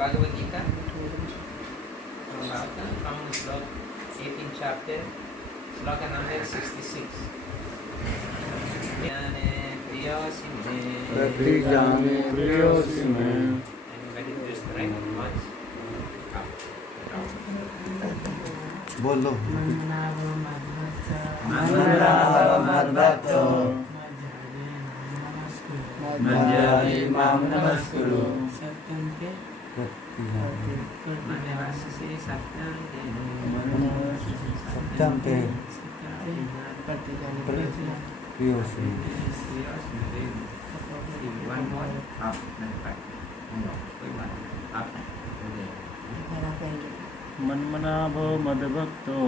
Bhagavad Gita, from Slok 18th chapter, Sloka number 66. Pratijane priyosime. Everybody just write once. Up. बोलो मज्जादि माम नमस्कुरु सत्यम ते प्रियोस्मि. One more. Up. Up. मन्मनाभो मद्भक्तो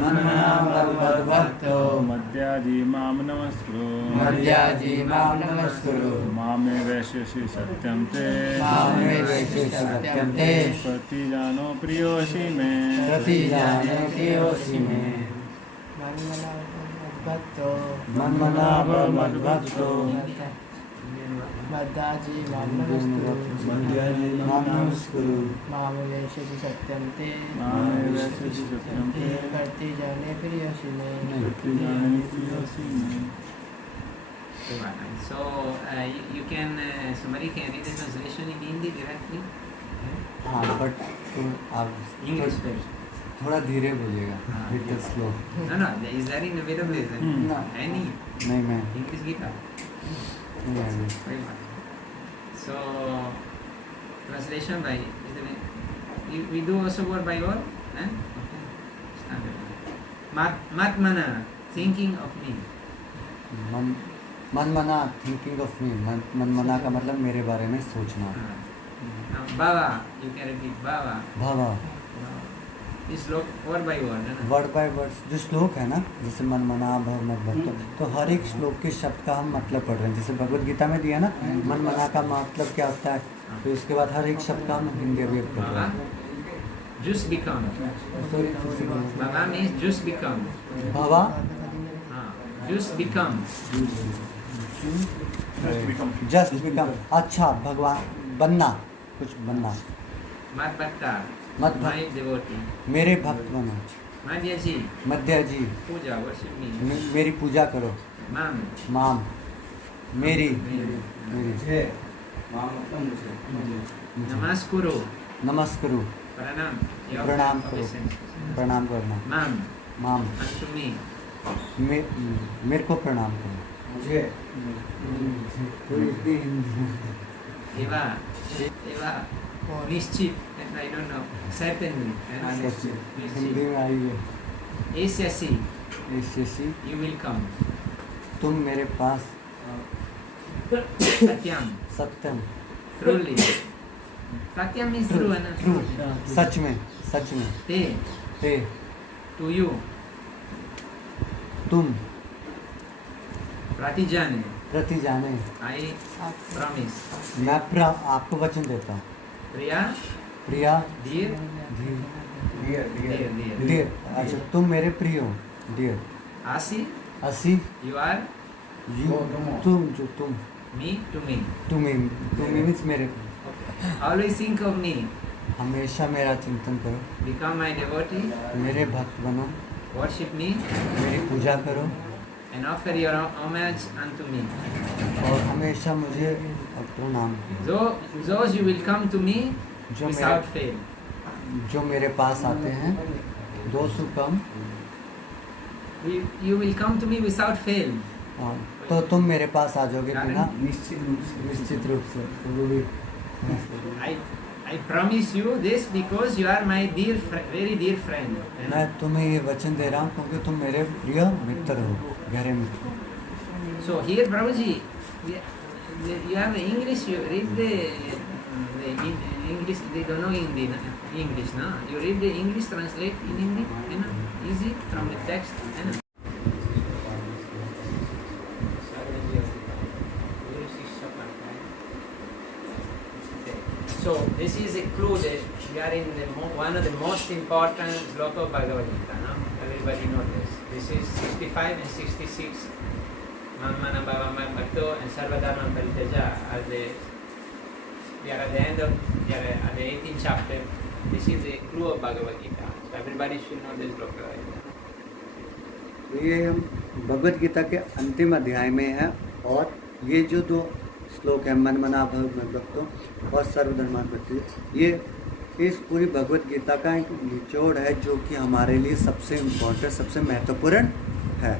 मन्मनाभवद्भक्तो मद्याजी माम नमस्कुरु मर्यादि माम नमस्कुरु मामे वैश्यसि सत्यं ते मामे वैश्य सत्यं ते प्रतिजानो प्रियोषि मे प्रतिजाने प्रियोस्मि. मन्मनाभवद्भक्तो मद्दाजी माम नमस्कुरु मर्यादि माम नमस्कुरु मामे वैश्यसि सत्यं ते मामे वैश्यसि सत्यं ते प्रतिजाने प्रियोषि मे. प्रतिजानो प्रियोषि मे. So you can somebody can read the translation in Hindi directly. हाँ बट आप English first. थोड़ा धीरे बोलिएगा. Little slow. No. Is there in available? Is there? No. Any नहीं मैं English Gita? नहीं आगे. So translation by we do also word by word. Okay. Standard. Matmana, thinking of me. मन मना थिंकिंग ऑफ मी. मन मना का मतलब मेरे बारे में सोचना. Now, Baba, you can repeat Baba. Bhawa This look word by word. है ना? वर्ड बाय वर्ड जो श्लोक है ना, जैसे मन मना भव मत भक्त, तो हर एक श्लोक के शब्द का हम मतलब पढ़ रहे हैं. जैसे भगवत गीता में दिया ना, मन मना का मतलब क्या होता है, तो इसके बाद हर एक शब्द का हम हिंदी में पढ़ रहे Baba, हैं. just become. Baba means just become. भावा Just become. Just become. अच्छा भगवान बनना, कुछ बनना. Mat Bhatta. मत My devotee. मेरे भक्त बनो. Madhya ji. मध्य जी Puja, worship me. मेरी पूजा करो. Mam. माम मेरी Namaskuru. नमस्करो. Pranam. Your प्रणाम करो. obeisance. प्रणाम करना. Mam. माम Unto me. मेरे को प्रणाम करो. मुझे Eva. Nischit. I don't know. Certainly. Hindi में आई है. Asyasi. ऐसी You will come. तुम मेरे पास. Satyam. सत्यम. Truly. Satyam means true. है ना? ट्रू. सच में. Te. ते To you. तुम Pratijane. प्रति जाने. I promise. मैं आपको वचन देता हूँ. Priya. प्रिया Dear. Dear Dear. अच्छा तुम मेरे प्रिय हो. डियर. Asi. असी You are यू तुम जो तुम me to me. तुम्हें मीन्स मेरे. Always think of me. हमेशा मेरा चिंतन करो. Become my devotee. मेरे भक्त बनो. Worship me. मेरी पूजा करो And offer your homage unto me. और हमेशा मुझे प्रणाम. Those you will come to me जो without fail. जो मेरे पास आते हैं. दो सु कम. You will come to me without fail. तो तुम मेरे पास आ जाओगे बिना निश्चित रूप से. I promise you this because you are my very dear friend. मैं तुम्हें ये वचन दे रहा हूँ क्योंकि तुम मेरे प्रिय मित्र हो. गहरे मित्र. So here, Prabhuji, you have English. You read the English. They don't know Hindi. English, no? You read the English, translate in Hindi. You know, easy from the text. You know. So this is a clue that we are in one of the most important sloka of Bhagavad Gita. No? Everybody knows this. This is 65 and 66. Mamana Bhavama Bhakto and Sarvadharma Paritaja are we are at the end of, we are at the 18th chapter. This is the clue of Bhagavad Gita. So everybody should know this Dr. ये हम भगवद गीता के अंतिम अध्याय में है और ये जो दो श्लोक है मन मना भव में भक्तों और सर्वधर्मान प्रति, ये इस पूरी भगवद गीता का एक निचोड़ है जो कि हमारे लिए सबसे इम्पोर्टेंट, सबसे महत्वपूर्ण है.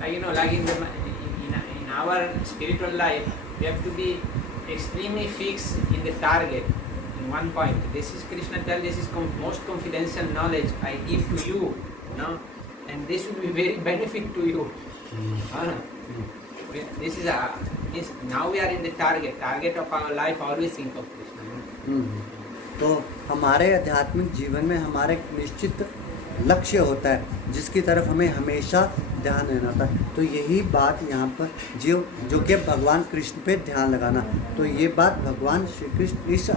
Like you know, like in our spiritual life, we have to be extremely fixed in the target, in one point. This is Krishna tell, this is most confidential knowledge I give to you, no? And this will be very benefit to you. This is now we are in the target of our life, always think of Krishna. तो हमारे आध्यात्मिक जीवन में हमारा एक निश्चित लक्ष्य होता है जिसकी तरफ हमें हमेशा ध्यान देना होता है. तो यही बात यहाँ पर जो कि भगवान कृष्ण पे ध्यान लगाना, तो ये बात भगवान श्री कृष्ण इस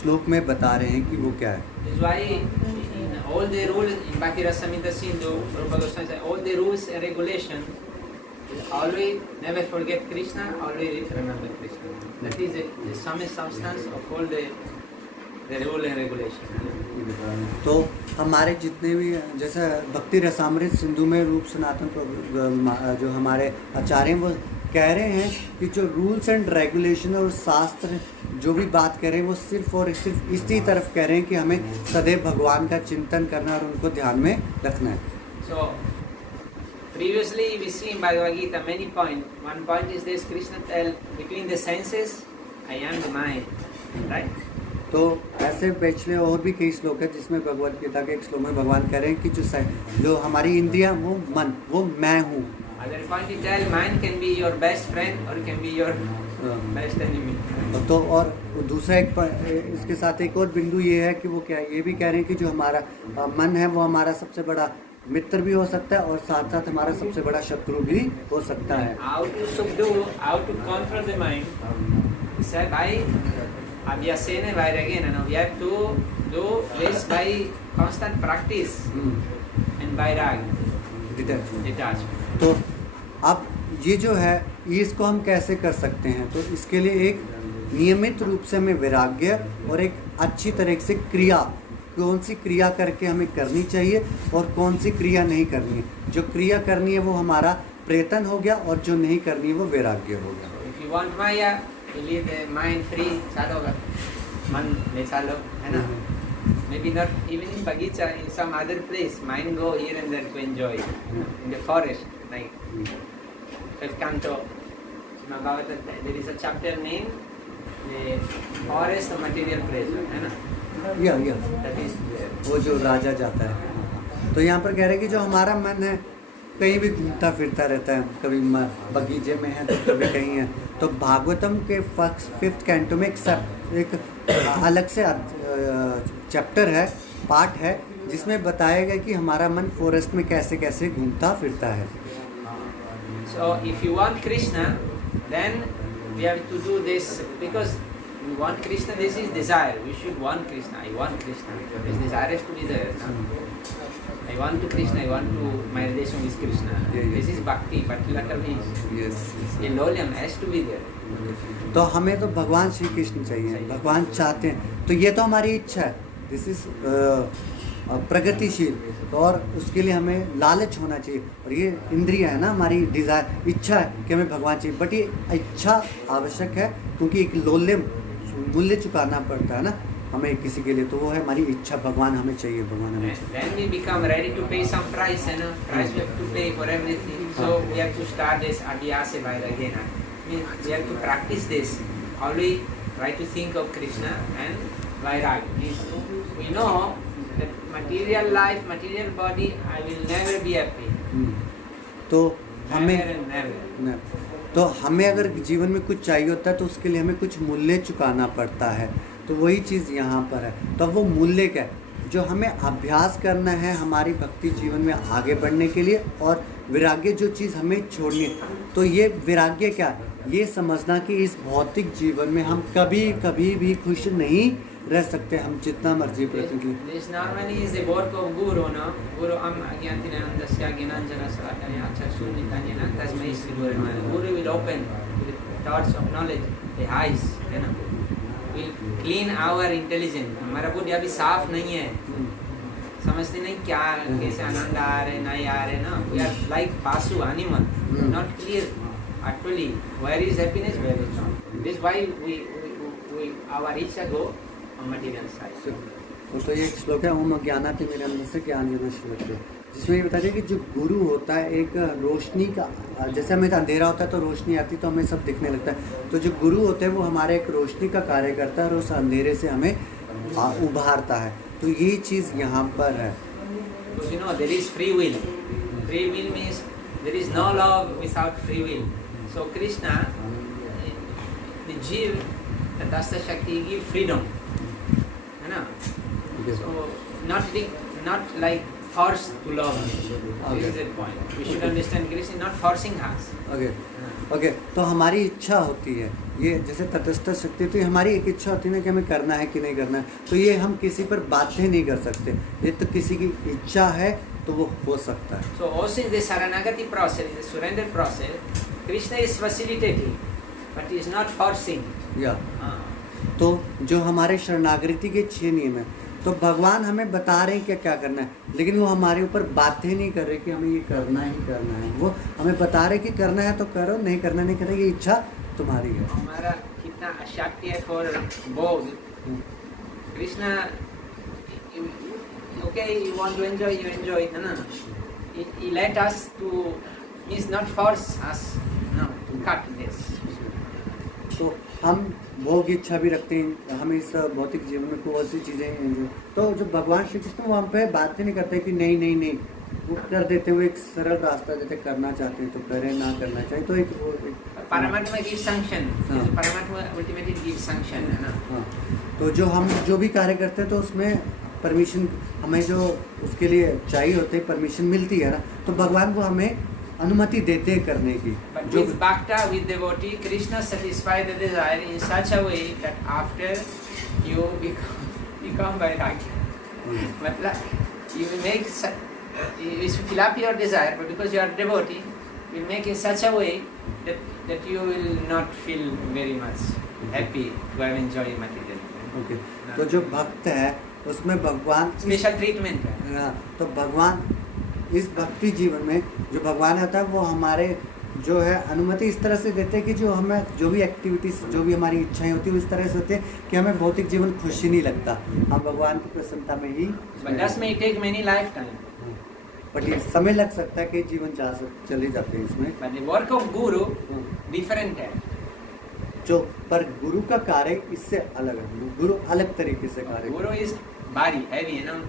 श्लोक में बता रहे हैं कि वो क्या है. This is why in all the rules in Bhakti Rasamrita Sindhu, Prabhupada Goswami said, all the rules and regulation, always never forget Krishna, always remember Krishna. That is the sum and substance of all the rule and regulation. तो हमारे जितने भी जैसे भक्ति रसामृत सिंधु में रूप सनातन जो हमारे आचार्य हैं वो कह रहे हैं कि जो रूल्स एंड रेगुलेशन और शास्त्र जो भी बात कर रहे हैं वो सिर्फ और सिर्फ इसी तरफ कह रहे हैं कि हमें सदैव भगवान का चिंतन करना और उनको ध्यान में रखना है. So previously we see in Bhagavad Gita many points. One point is this: Krishna tell between the senses, I am the mind, right? तो ऐसे पिछले और भी कई श्लोक है जिसमें भगवद गीता के एक श्लोक में भगवान कह रहे हैं कि जो हमारी इंद्रियां वो मन वो मैं हूँ. Other point is tell mind can be your best friend or can be your best enemy. तो और दूसरा एक इसके साथ एक और बिंदु ये है कि वो क्या है, ये भी कह रहे हैं कि जो हमारा मन है वो हमारा सबसे बड़ा मित्र भी हो सकता है और साथ साथ हमारा सबसे बड़ा शत्रु भी हो सकता है. How to subdue, how to control the mind? Said by Abhyasena Vairagena. Now we have to do this by constant practice and vairagya, detachment. तो अब ये जो है इसको हम कैसे कर सकते हैं, तो इसके लिए एक नियमित रूप से हमें वैराग्य और एक अच्छी तरह से क्रिया, कौन सी क्रिया करके हमें करनी चाहिए और कौन सी क्रिया नहीं करनी है. जो क्रिया करनी है वो हमारा प्रयत्न हो गया और जो नहीं करनी है वो वैराग्य हो गया. If you want Maya, you leave the mind free, chalo ka. Man le chalo, है ना? Maybe not even in Baghicha, in some other place, mind go here and there to enjoy. In the forest, like 5th canto, Srimad Bhagavatam, there is a chapter named the forest of material pleasure, है ना? या That is there. वो जो राजा जाता है. तो यहाँ पर कह रहे हैं कि जो हमारा मन है कहीं भी घूमता फिरता रहता है, कभी बगीचे में है तो कभी कहीं है. तो भागवतम के 5th कैंटो में एक अलग से चैप्टर है, पार्ट है जिसमें बताया गया कि हमारा मन फॉरेस्ट में कैसे कैसे घूमता फिरता है. So if you want Krishna, then we have to do this because we want Krishna. This is desire. We should want Krishna. I want Krishna. This desire has to be there. I want to Krishna. I want to my relation with Krishna. This is bhakti. Bhakti lata is. Yes. The lolyam has to be there. तो हमें तो भगवान श्री कृष्ण चाहिए, भगवान चाहते हैं, तो ये तो हमारी इच्छा है. दिस इज प्रगतिशील, और उसके लिए हमें लालच होना चाहिए. और ये इंद्रिय है ना, हमारी डिज़ायर, इच्छा है कि हमें भगवान चाहिए. बट ये इच्छा आवश्यक है क्योंकि एक मूल्य चुकाना पड़ता है ना हमें किसी के लिए, तो वो है हमारी इच्छा. भगवान हमें चाहिए, भगवान हमें चाहिए. Then we become ready to pay some price, and price we have to pay for everything. So we have to start this abhyasa vairagena. We have to practice this. Always try to think of Krishna and vairagya. We know that material life, material body, I will never be happy. तो Never हमें and never. तो हमें अगर जीवन में कुछ चाहिए होता है तो उसके लिए हमें कुछ मूल्य चुकाना पड़ता है. तो वही चीज़ यहाँ पर है. तो वो मूल्य क्या है जो हमें अभ्यास करना है हमारी भक्ति जीवन में आगे बढ़ने के लिए, और वैराग्य जो चीज़ हमें छोड़नी है. तो ये वैराग्य क्या है, ये समझना कि इस भौतिक जीवन में हम कभी भी खुश नहीं रह सकते, हम जितना मर्जी प्रयत्न करें. This normally is the work of Guru, no? Guru am agyantinandasya gyananjana salataya chakshunitanyana tasmai sri Guru. Guru will open the thoughts of knowledge, the eyes, you know. will clean our intelligence. हमारा बुद्धि अभी साफ नहीं है, समझते नहीं क्या कैसे आनंद आ रहे नहीं आ रहे ना. We are like pasu animal, not clear actually where is happiness, where is not. This is why we our इच्छा go on material side. तो ये एक श्लोक है, ओम ज्ञानाति मिरंद से ज्ञानजन श्लोक, जिसमें ये बताते हैं कि जो गुरु होता है एक रोशनी का, जैसे हमें अंधेरा होता है तो रोशनी आती तो हमें सब दिखने लगता है, तो जो गुरु होते हैं वो हमारे एक रोशनी का कार्य करता है और उस अंधेरे से हमें उभारता है. तो ये चीज़ यहाँ पर है. Because you know there is free will. Free will means there is no love without free will. So Krishna, the Jeev, the Tasta Shakti give freedom. है ना? So not like force to love. This is the point. We should understand Krishna is not forcing us. Okay तो हमारी इच्छा होती है, ये जैसे तटस्थ शक्ति, तो ये हमारी एक इच्छा होती है ना कि हमें करना है कि नहीं करना है, तो ये हम किसी पर बाध्य नहीं कर सकते, ये तो किसी की इच्छा है तो वो हो सकता है. So also in the Saranagati process, the surrender process, Krishna is facilitating, but he is not forcing. या तो जो हमारे शरणागति के 6 नियम है, तो भगवान हमें बता रहे हैं क्या क्या करना है, लेकिन वो हमारे ऊपर बातें नहीं कर रहे कि हमें ये करना ही करना है. वो हमें बता रहे कि करना है तो करो, नहीं करना नहीं करो, ये इच्छा तुम्हारी है. हमारा कितना अशक्ति है फॉर बोध. Krishna okay, you want to enjoy, you enjoy, है ना. He let us to, means not force us, no, to cut this. तो हम भोग इच्छा भी रखते हैं, हम इस भौतिक जीवन में बहुत सी चीज़ें हैं जो, तो जो भगवान श्री कृष्ण वो हम पे बात ही नहीं करते कि नहीं नहीं नहीं, वो कर देते, वो एक सरल रास्ता देते, करना चाहते हैं तो करें, ना करना चाहिए तो एक वो परमात्मा गिव संक्शन. हाँ. परमात्मा अल्टीमेटली गिव संक्शन, है ना. हाँ, तो जो हम जो भी कार्य करते हैं तो उसमें परमिशन हमें जो उसके लिए चाहिए होते हैं, परमिशन मिलती है ना, तो भगवान वो हमें अनुमति देते हैं करने की. But जो with bhakta, with devotee, Krishna satisfies the desire in such a way that after you become vairagya. मतलब you will make you fill up your desire, but because you are devotee, you will make in such a way that you will not feel very much happy to have enjoyed material. Okay, तो जो भक्त है उसमें भगवान Special treatment है. हाँ, तो भगवान इस भक्ति जीवन में जो भगवान होता है वो हमारे जो है अनुमति इस तरह से देते हैं कि जो हमें जो भी एक्टिविटीज, जो भी हमारी इच्छाएं होती है, वो इस तरह से होती है कि हमें भौतिक जीवन खुशी नहीं लगता, हम भगवान की प्रसन्नता में ही. But that may take many lifetime. But ये समय लग सकता है कि जीवन चले जाते हैं इसमें. But the work of guru different है. जो पर गुरु का कार्य इससे अलग है, गुरु अलग तरीके से कार्य. Guru is bari, heavy, you know.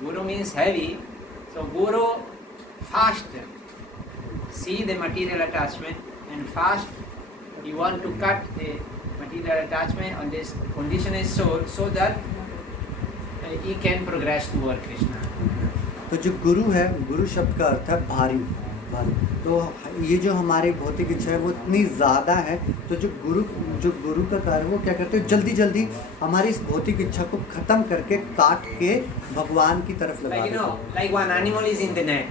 Guru means heavy. So Guru fast see the material attachment and fast you want to cut the material attachment on this conditioned soul so that he can progress toward Krishna. तो जो गुरु है, गुरु शब्द का अर्थ है भारी, भारी. तो ये जो हमारी भौतिक इच्छा है वो इतनी ज़्यादा है, तो जो गुरु का कार्य वो क्या करते हैं, जल्दी जल्दी हमारी इस भौतिक इच्छा को ख़त्म करके काट के भगवान की तरफ लगा Like देते हैं. like one animal is in the net,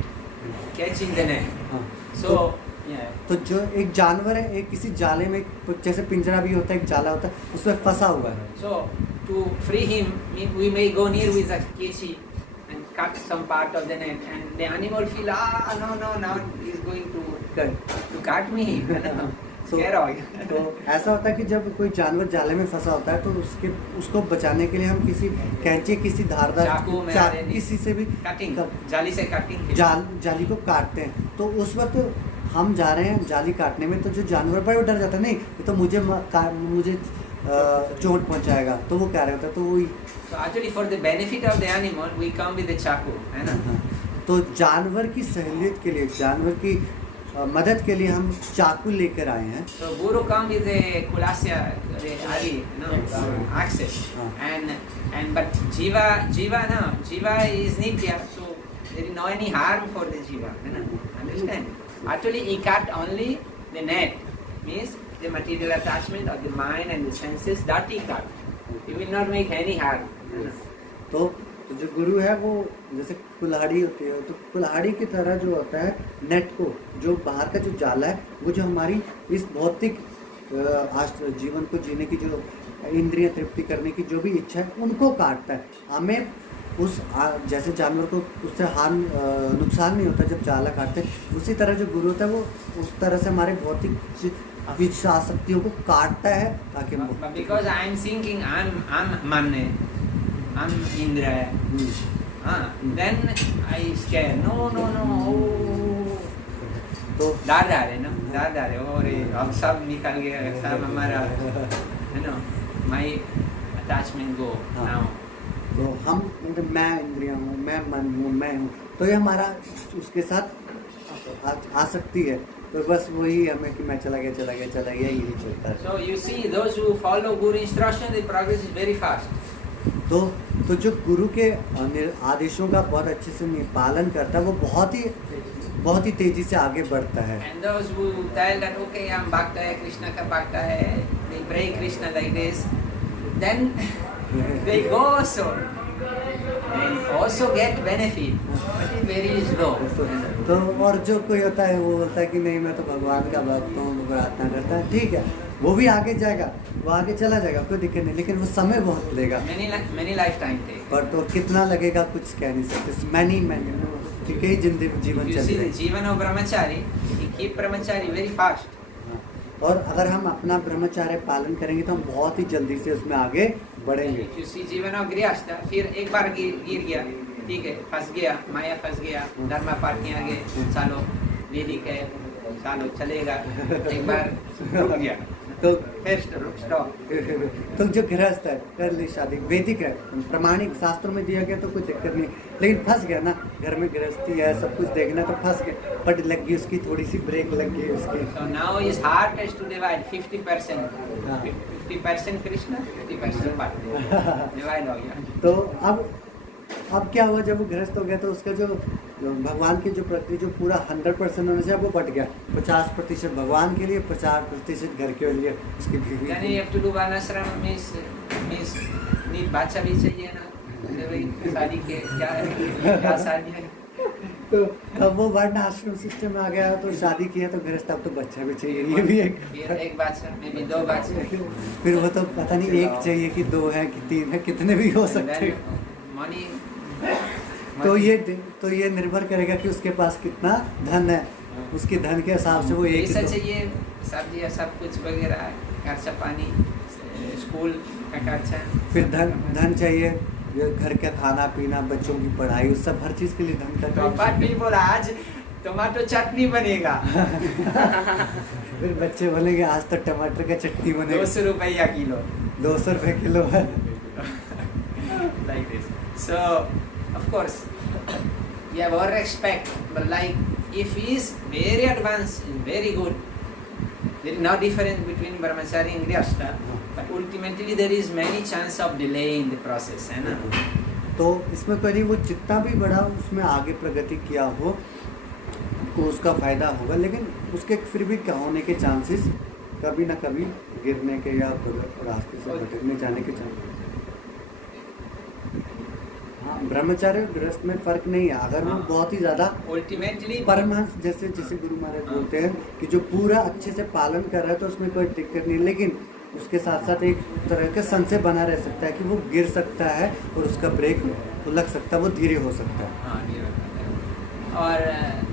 catching the net. हाँ. So yeah. तो जो एक जानवर है, एक किसी जाले में, जैसे पिंजरा भी होता है, एक जाला होता है, उसमें फंसा हुआ है. So to free him, we may go near with a kechi and cut some part of the net, and the animal feel no, now he is going to cut me. तो ऐसा होता है कि जब कोई जानवर जाले में फंसा होता है तो उसको बचाने के लिए हम किसी कैंची, किसी धारदार किसी से भी कटिंग, जाली से कटिंग, जाली को काटते हैं. तो उस वक्त हम जा रहे हैं जाली काटने में, तो जो जानवर पर वो डर जाता है, नहीं ये तो मुझे चोट पहुंचाएगा, तो वो क्या रहता है, तो वही. So actually for the benefit of the animal we come with the chaku, है ना. तो जानवर की सहूलियत के लिए, जानवर की मदद के लिए हम चाकू लेकर आए हैं. So Guru come with a kulasya, ari, access, and but jiva is nitya, so there is no any harm for the jiva, understand? Actually he cut only the net, means the material attachment of the mind and the senses, that he cut. He will not make any harm. तो जो गुरु है वो जैसे कुल्हाड़ी होती है, तो कुल्हाड़ी की तरह जो होता है नेट को, जो बाहर का जो जाला है, वो जो हमारी इस भौतिक जीवन को जीने की जो इंद्रिय तृप्ति करने की जो भी इच्छा है उनको काटता है। हमें उस जैसे जानवर को उससे नुकसान नहीं होता जब जाला काटते, उसी तरह जो गुरु होता है वो उस तरह से हमारे भौतिक इच्छा आसक्तियों को काटता है ताकि हम because I am thinking I'm Mane, I'm Indra, then I scare. No. तो डर रहे और अब सब निकल गया, सब हमारा my attachment go now. तो हम मतलब मैं इंद्रियां हूँ, मैं मन हूँ, मैं हूँ, तो ये हमारा उसके साथ आसक्ति है। तो बस वही हमें कि मैं चला गया यही चलता है। So you see those who follow Guru instruction, the progress is very fast. तो जो गुरु के आदेशों का बहुत अच्छे से पालन करता है वो बहुत ही तेजी से आगे बढ़ता है। And those who tell that okay हम भक्त है, कृष्णा का भक्त है, they pray Krishna like this, then they go also get benefit, but it's very slow. तो और जो कोई होता है वो बोलता है कि नहीं मैं तो भगवान का भक्त हूँ, वो प्रार्थना करता है, ठीक है, वो भी आगे जाएगा, वो आगे चला जाएगा, कोई दिक्कत नहीं, लेकिन वो समय बहुत लेगा। Many lifetime take. पर तो कितना लगेगा कुछ कह नहीं सकते। मैनी क्योंकि ही जीवन चल रही है। जीवन और ब्रह्मचारी, he keep Brahmachari very fast. और अगर हम अपना ब्रह्मचार्य पालन करेंगे तो हम बहुत ही जल्दी से उसमें आगे बढ़ेंगे। जीवन और गृहस्थ फिर एक बार गिर गया, ठीक है, फंस गया, माया फंस गया, धर्म पार्टी आगे चलो, वैदिक है चलो चलेगा, एक बार रुक गया तो फिर स्टॉप। तो जो गृहस्थ है कर ली शादी, वैदिक है, प्रमाणिक शास्त्रों में दिया गया तो कोई दिक्कत नहीं, लेकिन फंस गया ना, घर में गृहस्थी है, सब कुछ देखना, तो फंस गया, बट लग गई उसकी थोड़ी सी ब्रेक लग गई उसकी। So now his heart has to divide 50%, 50% Krishna, 50% Bhakti, divide हो गया। तो अब क्या हुआ, जब वो गृहस्थ हो गया तो उसका जो भगवान के जो प्रति जो पूरा 100% होना चाहिए वो बढ़ गया, 50% भगवान के लिए, 50% घर के लिए, उसकी बीवी। Then you have to do varnashram, means नीट बादशाह भी चाहिए ना, भाई शादी के क्या शादी है। तो अब वो वर्ण आश्रम सिस्टम में आ गया, तो शादी किया तो गृहस्थ, अब तो बच्चा भी चाहिए, ये भी एक बादशाह में भी 2 बादशाह, फिर वो तो पता नहीं एक चाहिए कि 2 है कि 3 है, कितने भी हो सकते हैं। मनी तो ये निर्भर करेगा कि उसके पास कितना धन है, उसके धन के हिसाब से वो एक पैसा चाहिए, सब्जी सब कुछ वगैरह, खर्चा पानी, स्कूल का खर्चा, फिर धन चाहिए, घर का खाना पीना, बच्चों की पढ़ाई, उस सब हर चीज के लिए धन का बोला आज टमाटो चटनी बनेगा फिर बच्चे बोलेंगे आज तो टमाटर का चटनी बनेगा, 200 रुपया किलो, 200 रुपये किलो है। Like this. So, of course, you have our respect, but like if he is very advanced, very good, there is no difference between brahmachari and grihastha, but ultimately there is many chance of delay in the process, है ना? तो इसमें कहीं वो जितना भी बड़ा उसमें आगे प्रगति किया हो तो उसका फायदा होगा, लेकिन उसके फिर भी क्या होने के चांसेस कभी ना कभी गिरने के या रास्ते से भटकने जाने के चांसेस। हाँ, ब्रह्मचार्य और गृहस्थ में फर्क नहीं है, अगर वो बहुत ही ज्यादा अल्टीमेटली परमहंस जैसे गुरु महाराज बोलते हैं कि जो पूरा अच्छे से पालन कर रहा है तो उसमें कोई दिक्कत नहीं, लेकिन उसके साथ साथ एक तरह का संशय बना रह सकता है कि वो गिर सकता है और उसका ब्रेक लग सकता है, वो धीरे हो सकता है। और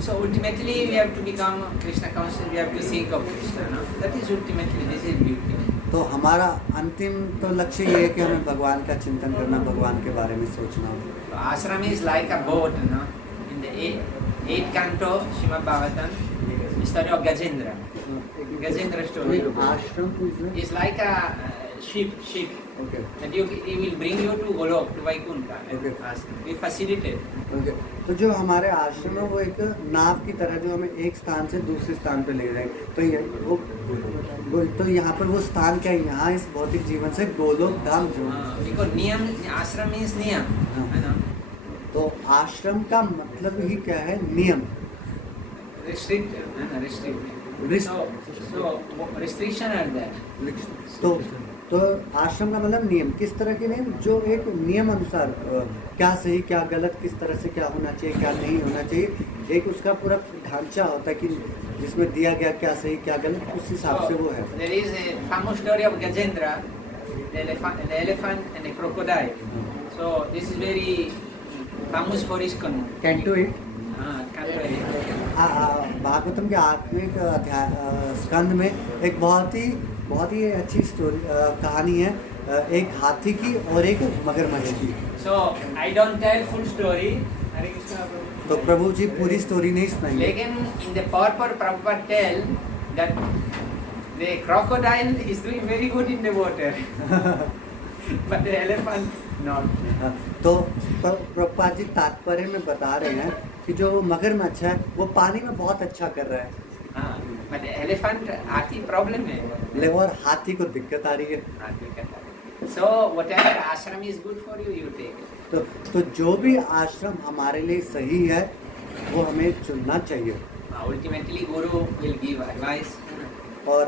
so ultimately we have to become Krishna conscious, we have to think of Krishna, no? That is ultimately, this is beauty. तो हमारा अंतिम तो लक्ष्य ये है कि हमें भगवान का चिंतन करना, भगवान के बारे में सोचना। So ashram is like a boat, no? In the 8th canto Srimad Bhagavatam, the story of Gajendra. Gajendra story. आश्रम is like a ship. Okay. And he will bring you to Golok, to Vaikuntha. Okay. We facilitate. Okay. तो जो हमारे आश्रम है वो एक नाव की तरह जो हमें एक स्थान से दूसरे स्थान पे ले जाएंगे, तो ये वो तो यहाँ पर वो स्थान क्या है, यहाँ इस भौतिक जीवन से गोलोक धाम जो Because नियम, आश्रम मीन्स नियम, है ना? तो आश्रम का मतलब ही क्या है, नियम, restriction are there. तो आश्रम का मतलब नियम, किस तरह के नियम? जो एक नियम अनुसार क्या सही क्या गलत, किस तरह से क्या होना चाहिए क्या नहीं होना चाहिए, एक उसका पूरा ढांचा होता है कि जिसमें दिया गया क्या सही क्या गलत, उस हिसाब से वो है। There is a famous story of Gajendra, the elephant and the crocodile. So this is very famous for ISKCON. Canto it Canto. Bhagavatam के आत्मिक अध्याय स्कंद में एक बहुत ही अच्छी स्टोरी कहानी है, एक हाथी की और एक मगरमच्छ की। So I don't tell full story. Hare Krishna. तो प्रभु जी पूरी स्टोरी नहीं सुनाएंगे, लेकिन in the purport Prabhupada tell that the crocodile is doing very good in the water, but the elephant not. तो प्रभुपाद जी तात्पर्य में बता रहे हैं कि जो मगरमच्छ है वो पानी में बहुत अच्छा कर रहा है, But the elephant हाथी problem है. लेकिन और हाथी को दिक्कत आ रही है। हाथी का So whatever ashram is good for you, you take it. तो जो भी आश्रम हमारे लिए सही है वो हमें चुनना चाहिए, Ultimately Guru will give advice. और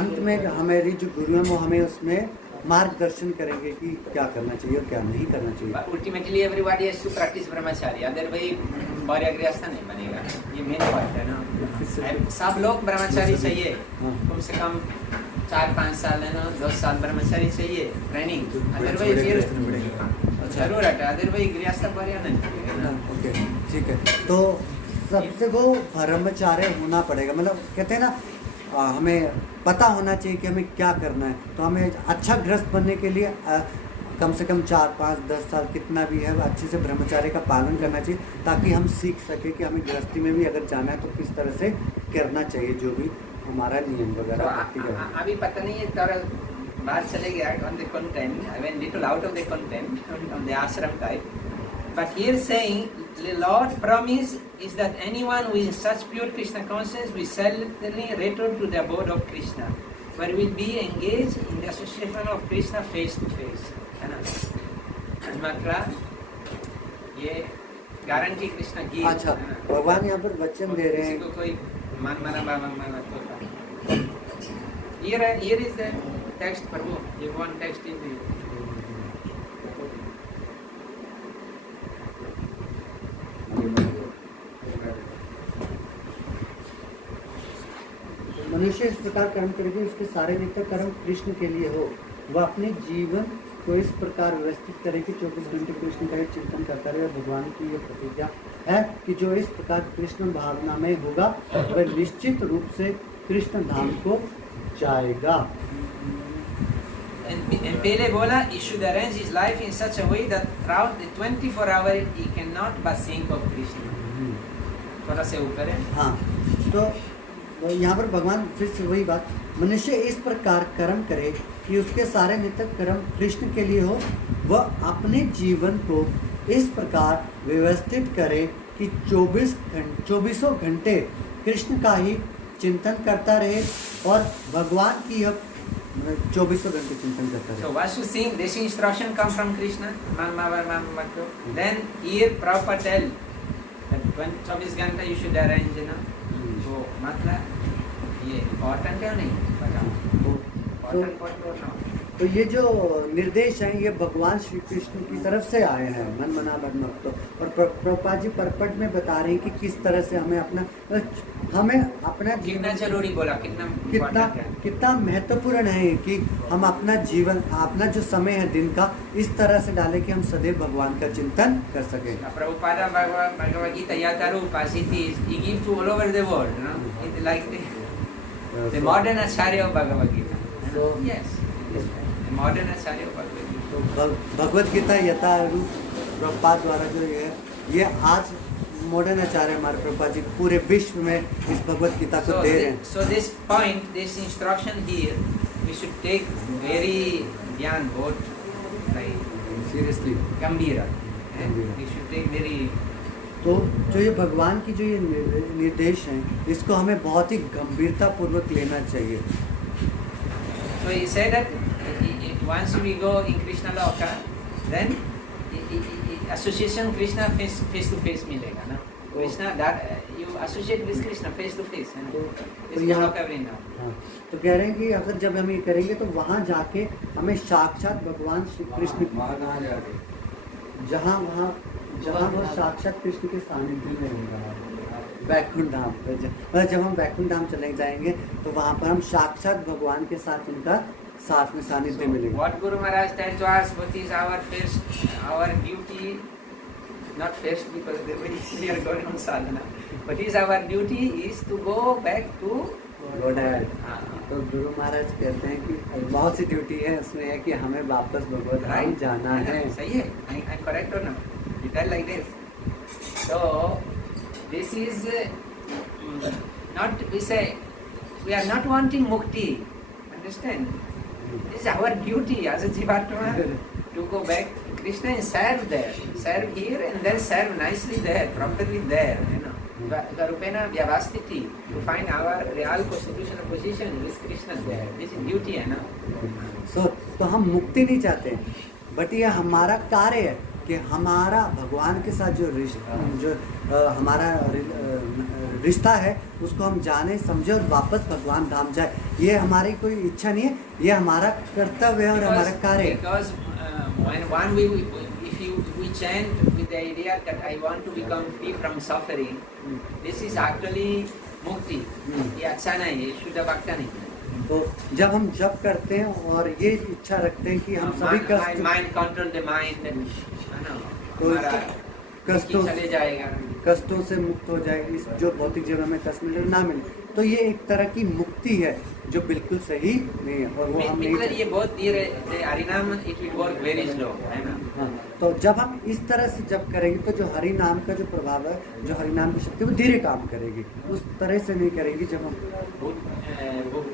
अंत में हमारी जो गुरु हैं वो हमें उसमें मार्गदर्शन करेंगे कि क्या करना चाहिए और क्या नहीं करना चाहिए। But ultimately everybody has to practice brahmacharya. Otherwise वार्यगृहस्थ नहीं बनेगा। ये मेन बात है ना। सब लोग ब्रह्मचारी चाहिए। कम से कम 4-5 साल है ना, 10 साल ब्रह्मचारी चाहिए ट्रेनिंग। अदरवाइज ये जरूरत है। अदरवाइज गृहस्थ वर्य नहीं। ओके ठीक है, तो सबसे वो ब्रह्मचार्य होना पड़ेगा, मतलब कहते हैं ना हमें पता होना चाहिए कि हमें क्या करना है। तो हमें अच्छा गृहस्थ बनने के लिए कम से कम 4-5-10 साल कितना भी है अच्छे से ब्रह्मचार्य का पालन करना चाहिए, ताकि हम सीख सकें कि हमें गृहस्थी में भी अगर जाना है तो किस तरह से करना चाहिए, जो भी हमारा नियम वगैरह। अभी पता नहीं है तरह बात चले गया on the content. I went little out of the content on the ashram type. But here saying the Lord promise is that anyone who is such pure Krishna consciousness will certainly return to the abode of Krishna, where will be engaged in the association of Krishna face to face. है ना? मतलब ये guarantee Krishna की। अच्छा, भगवान यहाँ पर वचन दे रहे हैं। किसी को कोई मान माना बाबा तो here is the text प्रभु, ये one text is the मनुष्य इस प्रकार कर्म करेगी उसके सारे नित्य कर्म कृष्ण के लिए हो, वह अपने जीवन को इस प्रकार व्यवस्थित करे कि 24 घंटे कृष्ण का ही चिंतन करता रहे। भगवान की यह प्रतिज्ञा है कि जो इस प्रकार कृष्ण भावना में होगा वह निश्चित रूप से कृष्ण धाम को जाएगा। पहले बोला he should arrange his life in such a way that throughout the 24 hours he cannot but think of Krishna. थोड़ा से ऊपर है। हाँ, तो यहाँ पर भगवान फिर से वही बात, मनुष्य इस प्रकार कर्म करे कि उसके सारे नित्य कर्म कृष्ण के लिए हो, वह अपने जीवन को इस प्रकार व्यवस्थित करे कि 24 घंटे कृष्ण का ही चिंतन करता रहे और भगवान की 24 घंटे चिंतन करता रहे। So once you think this instruction come from Krishna, then here Prabhupada tell that 24 घंटा you should arrange, you know. तो मतलब ये important है नहीं तो ये जो निर्देश हैं ये भगवान श्री कृष्ण की तरफ से आए हैं, मन मना भन मत। और प्रभुपाद जी परपट में बता रहे हैं कि किस तरह से हमें अपना कितना जरूरी बोला, कितना महत्वपूर्ण है कि हम अपना जीवन, अपना जो समय है दिन का इस तरह से डालें कि हम सदैव भगवान का चिंतन कर सकें। Prabhupada Bhagavad Gita Yatarupa cities he give to all over the world, you know? It's like the modern Acharya of Bhagavad Gita. So yes, the modern Acharya of Bhagavad Gita. तो भगवद गीता यथारूप प्रभुपाद द्वारा जो ये आज मॉडर्न आचार्य हमारे प्रभुपाद जी पूरे विश्व में इस भगवद गीता को दे रहे हैं। So this point, this instruction here, we should take very ध्यान बहुत सीरियसली गंभीर, we should take very। तो जो ये भगवान की जो ये निर्देश हैं इसको हमें बहुत ही गंभीरता पूर्वक लेना चाहिए। So he said that once we go in Krishna Loka, then association Krishna face to face मिलेगा ना। Krishna, that you associate with Krishna face to face. है ना? तो This यहाँ Goloka Vrindavan. हाँ, तो कह रहे हैं कि अगर जब हम ये करेंगे तो वहाँ जाके हमें साक्षात भगवान श्री कृष्ण जहाँ वहाँ साक्षात कृष्ण के सानिध्य में रहेंगे वैकुंठ धाम पर। जब हम वैकुंठ धाम चले जाएंगे तो वहाँ पर हम साक्षात भगवान के साथ उनका साथ में सानिध्य मिलेगा। What Guru Maharaj tells to us, what is our duty, not first because we are going on sadhana, but is our duty is to go back to गोडायर। हाँ, तो गुरु महाराज कहते हैं कि बहुत सी ड्यूटी है, उसमें है कि हमें वापस भगवत धाम जाना है। सही है, I'm correct or not? You tell like this. So this is not, we say we are not wanting mukti. Understand? This is our duty as a Jivatma to go back to Krishna and serve there. Serve here and then serve nicely there, properly there, you know. Garupena Vyavastiti, to find our real constitutional position with Krishna there. This is duty, है ना? तो हम मुक्ति नहीं चाहते, but ये हमारा कार्य है कि हमारा भगवान के साथ जो हमारा रिश्ता है उसको हम जाने समझे और वापस भगवान धाम जाए। ये हमारी कोई इच्छा नहीं है, ये हमारा कर्तव्य है और हमारा कार्य है। Because when we chant with the idea that I want to become free from suffering, this is actually mukti. ये अच्छा नहीं है, शुद्ध भक्ति नहीं है। तो जब हम जप करते हैं और ये इच्छा रखते हैं कि हम सभी कष्ट माइंड कंट्रोल द माइंड, है ना, तो हमारा कष्टों चले जाएगा, कष्टों से मुक्त हो जाए, इस जो भौतिक जीवन में कष्ट मिले ना मिले, तो ये एक तरह की मुक्ति है जो बिल्कुल सही नहीं है और वो हम नहीं ये बहुत धीरे हरिनाम it will work very slow, है ना। हाँ, तो जब हम इस तरह से जब करेंगे तो जो हरि नाम का जो प्रभाव है, जो हरि नाम की शक्ति वो धीरे काम करेगी, उस तरह से नहीं करेगी। जब हम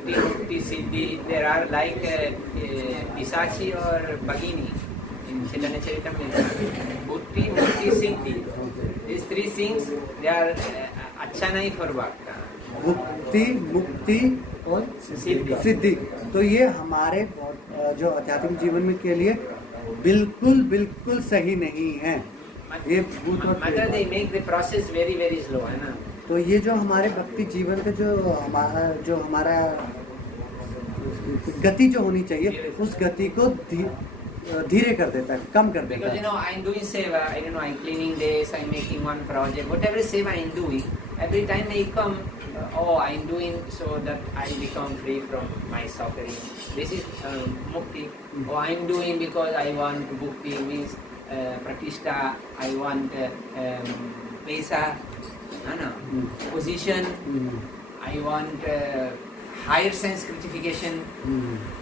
भक्ति सिद्धि, देयर आर लाइक पिशाची और भगिनी इन चैतन्य चरितमृत, भक्ति सिद्धि, these three things they are अच्छा नहीं फॉर भक्त। मुक्ति, मुक्ति और सिद्धि, तो ये हमारे जो आध्यात्मिक जीवन में के लिए बिल्कुल सही नहीं है। ये भूत और मतलब they make the process very very slow, है ना। तो ये जो हमारे भक्ति जीवन का जो हमारा गति जो होनी चाहिए उस गति को धीरे कर देता है, कम कर देता Because है। you know I'm doing seva, I don't know, I'm cleaning this, I'm making one project, whatever seva I'm doing, every time I come, oh I'm doing so that I become free from my suffering. This is mukti. Oh I'm doing because I want bhukti, means pratishtha, I want pesa, position, I want higher sense gratification,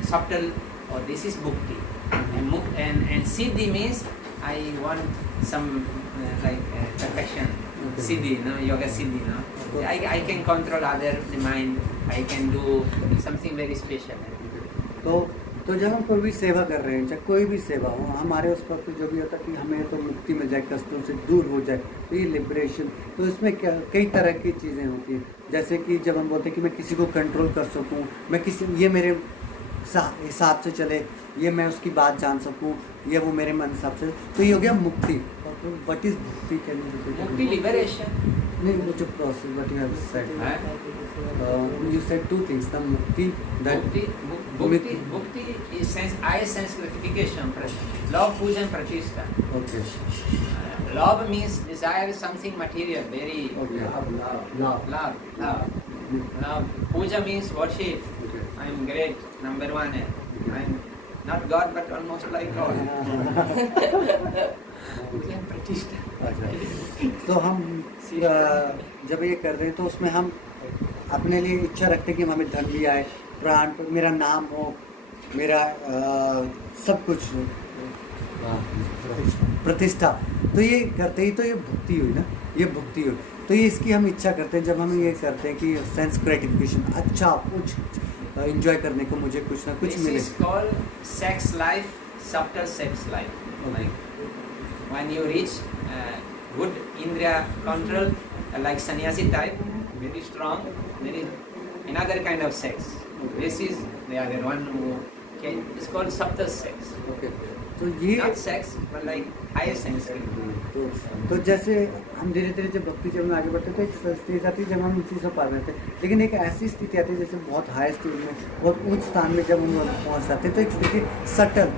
subtle. Oh, this is bhukti. And siddhi means I want some perfection. Okay. Siddhi, no, yoga siddhi, no. I can control other the mind. I can do something very special. तो जब हम कोई भी सेवा कर रहे हैं, चाहे कोई भी सेवा हो, हमारे उस वक्त जो भी होता है कि हमें तो मुक्ति मिल जाए, कष्टों से दूर हो जाए, तो ये लिबरेशन, तो इसमें क्या कई तरह की चीज़ें होती हैं। जैसे कि जब हम बोलते हैं कि मैं किसी को कंट्रोल कर सकूं, मैं किसी ये मेरे हिसाब से चले, ये मैं उसकी बात जान सकूं, ये वो मेरे मन हिसाब से, तो ये हो गया मुक्ति। व्हाट इज मुक्ति? Can you Mukti, liberation. नहीं, वो जो process what you have said, you said two things, the मुक्ति, Bhukti is sense, I sense gratification. Love, puja and pratishtha. Okay Love means desire something material, very okay love. Puja means worship. Okay. I am great, number one. I am not God but almost like God. Puja and pratishtha. तो हम जब ये कर रहे हैं तो उसमें हम अपने लिए इच्छा रखते हैं कि हमें धन भी आए, प्राण, मेरा नाम हो, मेरा सब कुछ प्रतिष्ठा, तो ये करते ही तो ये भक्ति हुई ना, ये भक्ति हुई। तो ये इसकी हम इच्छा करते हैं जब हम ये करते हैं कि सेंस ग्रेटिफिकेशन, अच्छा कुछ एंजॉय करने को मुझे कुछ ना कुछ मिले। This is called sex life, subtle sex life. Like when you reach good indriya control, like sannyasi type, very strong, there is another kind of sex. This is the other one who can, it's called subtle sex. Okay, तो ये Not sex, but like higher sanskrit. तो जैसे हम धीरे धीरे जब भक्ति जब में आगे बढ़ते तो एक स्थिति आती है जब हम उसी से पार रहते हैं, लेकिन एक ऐसी स्थिति आती है जैसे बहुत हाई स्टेज में बहुत उच्च स्थान में जब हम पहुंच जाते हैं तो एक स्थिति सटल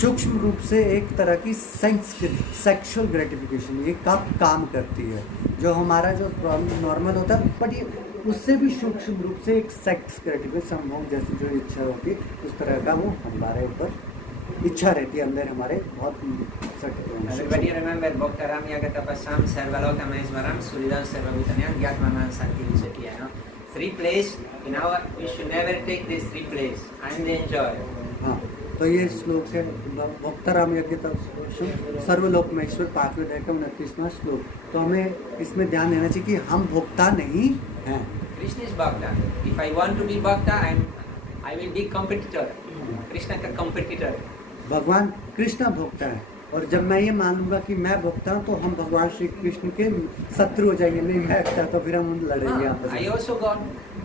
सूक्ष्म रूप से एक तरह की सेक्सुअल ग्रेटिफिकेशन ये काम करती है, जो हमारा जो नॉर्मल होता है, बट ये उससे भी सूक्ष्म रूप से एक सेक्स ग्रेटिफिकेशन संभोग जैसी जो इच्छा होती है उस तरह का वो हमारे ऊपर इच्छा रहती है अंदर हमारे बहुत Everybody remember Bhaktaram Yagatapasam Sarvalokameswaram Suridam Sarvabhutanyam Gyatmanam Santi Vichatiya. Three place in our, we should never take these three place and enjoy. हाँ, तो ये श्लोक है भक्तराम यज्ञ सर्वलोक में ईश्वर 5वें अध्याय का 29वां श्लोक। तो हमें इसमें ध्यान देना चाहिए कि हम भोक्ता नहीं हैं। Krishna is Bhakta. If I want to be Bhakta, I will be competitor. Krishna का competitor. भगवान कृष्ण भोक्ता है और जब मैं ये मान लूंगा कि मैं भोक्ता हूँ तो हम भगवान श्री कृष्ण के शत्रु हो जाएंगे, नहीं मैं भोक्ता तो फिर हम लड़ेंगे आपस में। I also God.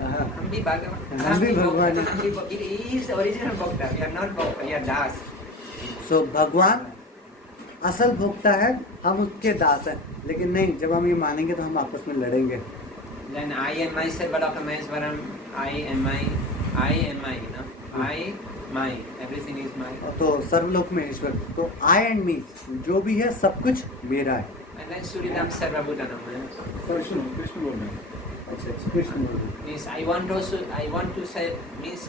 हम भी भगवान हैं। He is the original Bhakta. We are not Bhakta. We are Das. सो भगवान असल भोक्ता है, हम उसके दास हैं, लेकिन नहीं जब हम ये मानेंगे तो हम आपस में लड़ेंगे। Then I and my Sarvalokameswaram, I and my, you know, I, my, everything is mine. तो सर्वलोक में ईश्वर, तो आई एंड मी जो भी है सब कुछ मेरा है। And then Suridam Sarvabhutanam. Krishna बोल रहे हैं। अच्छा Krishna Means I want to say, means